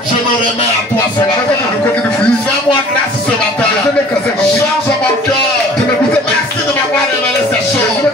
je me remets à toi ce matin. Fais-moi grâce ce matin. Change mon cœur. Merci de m'avoir révélé ces choses.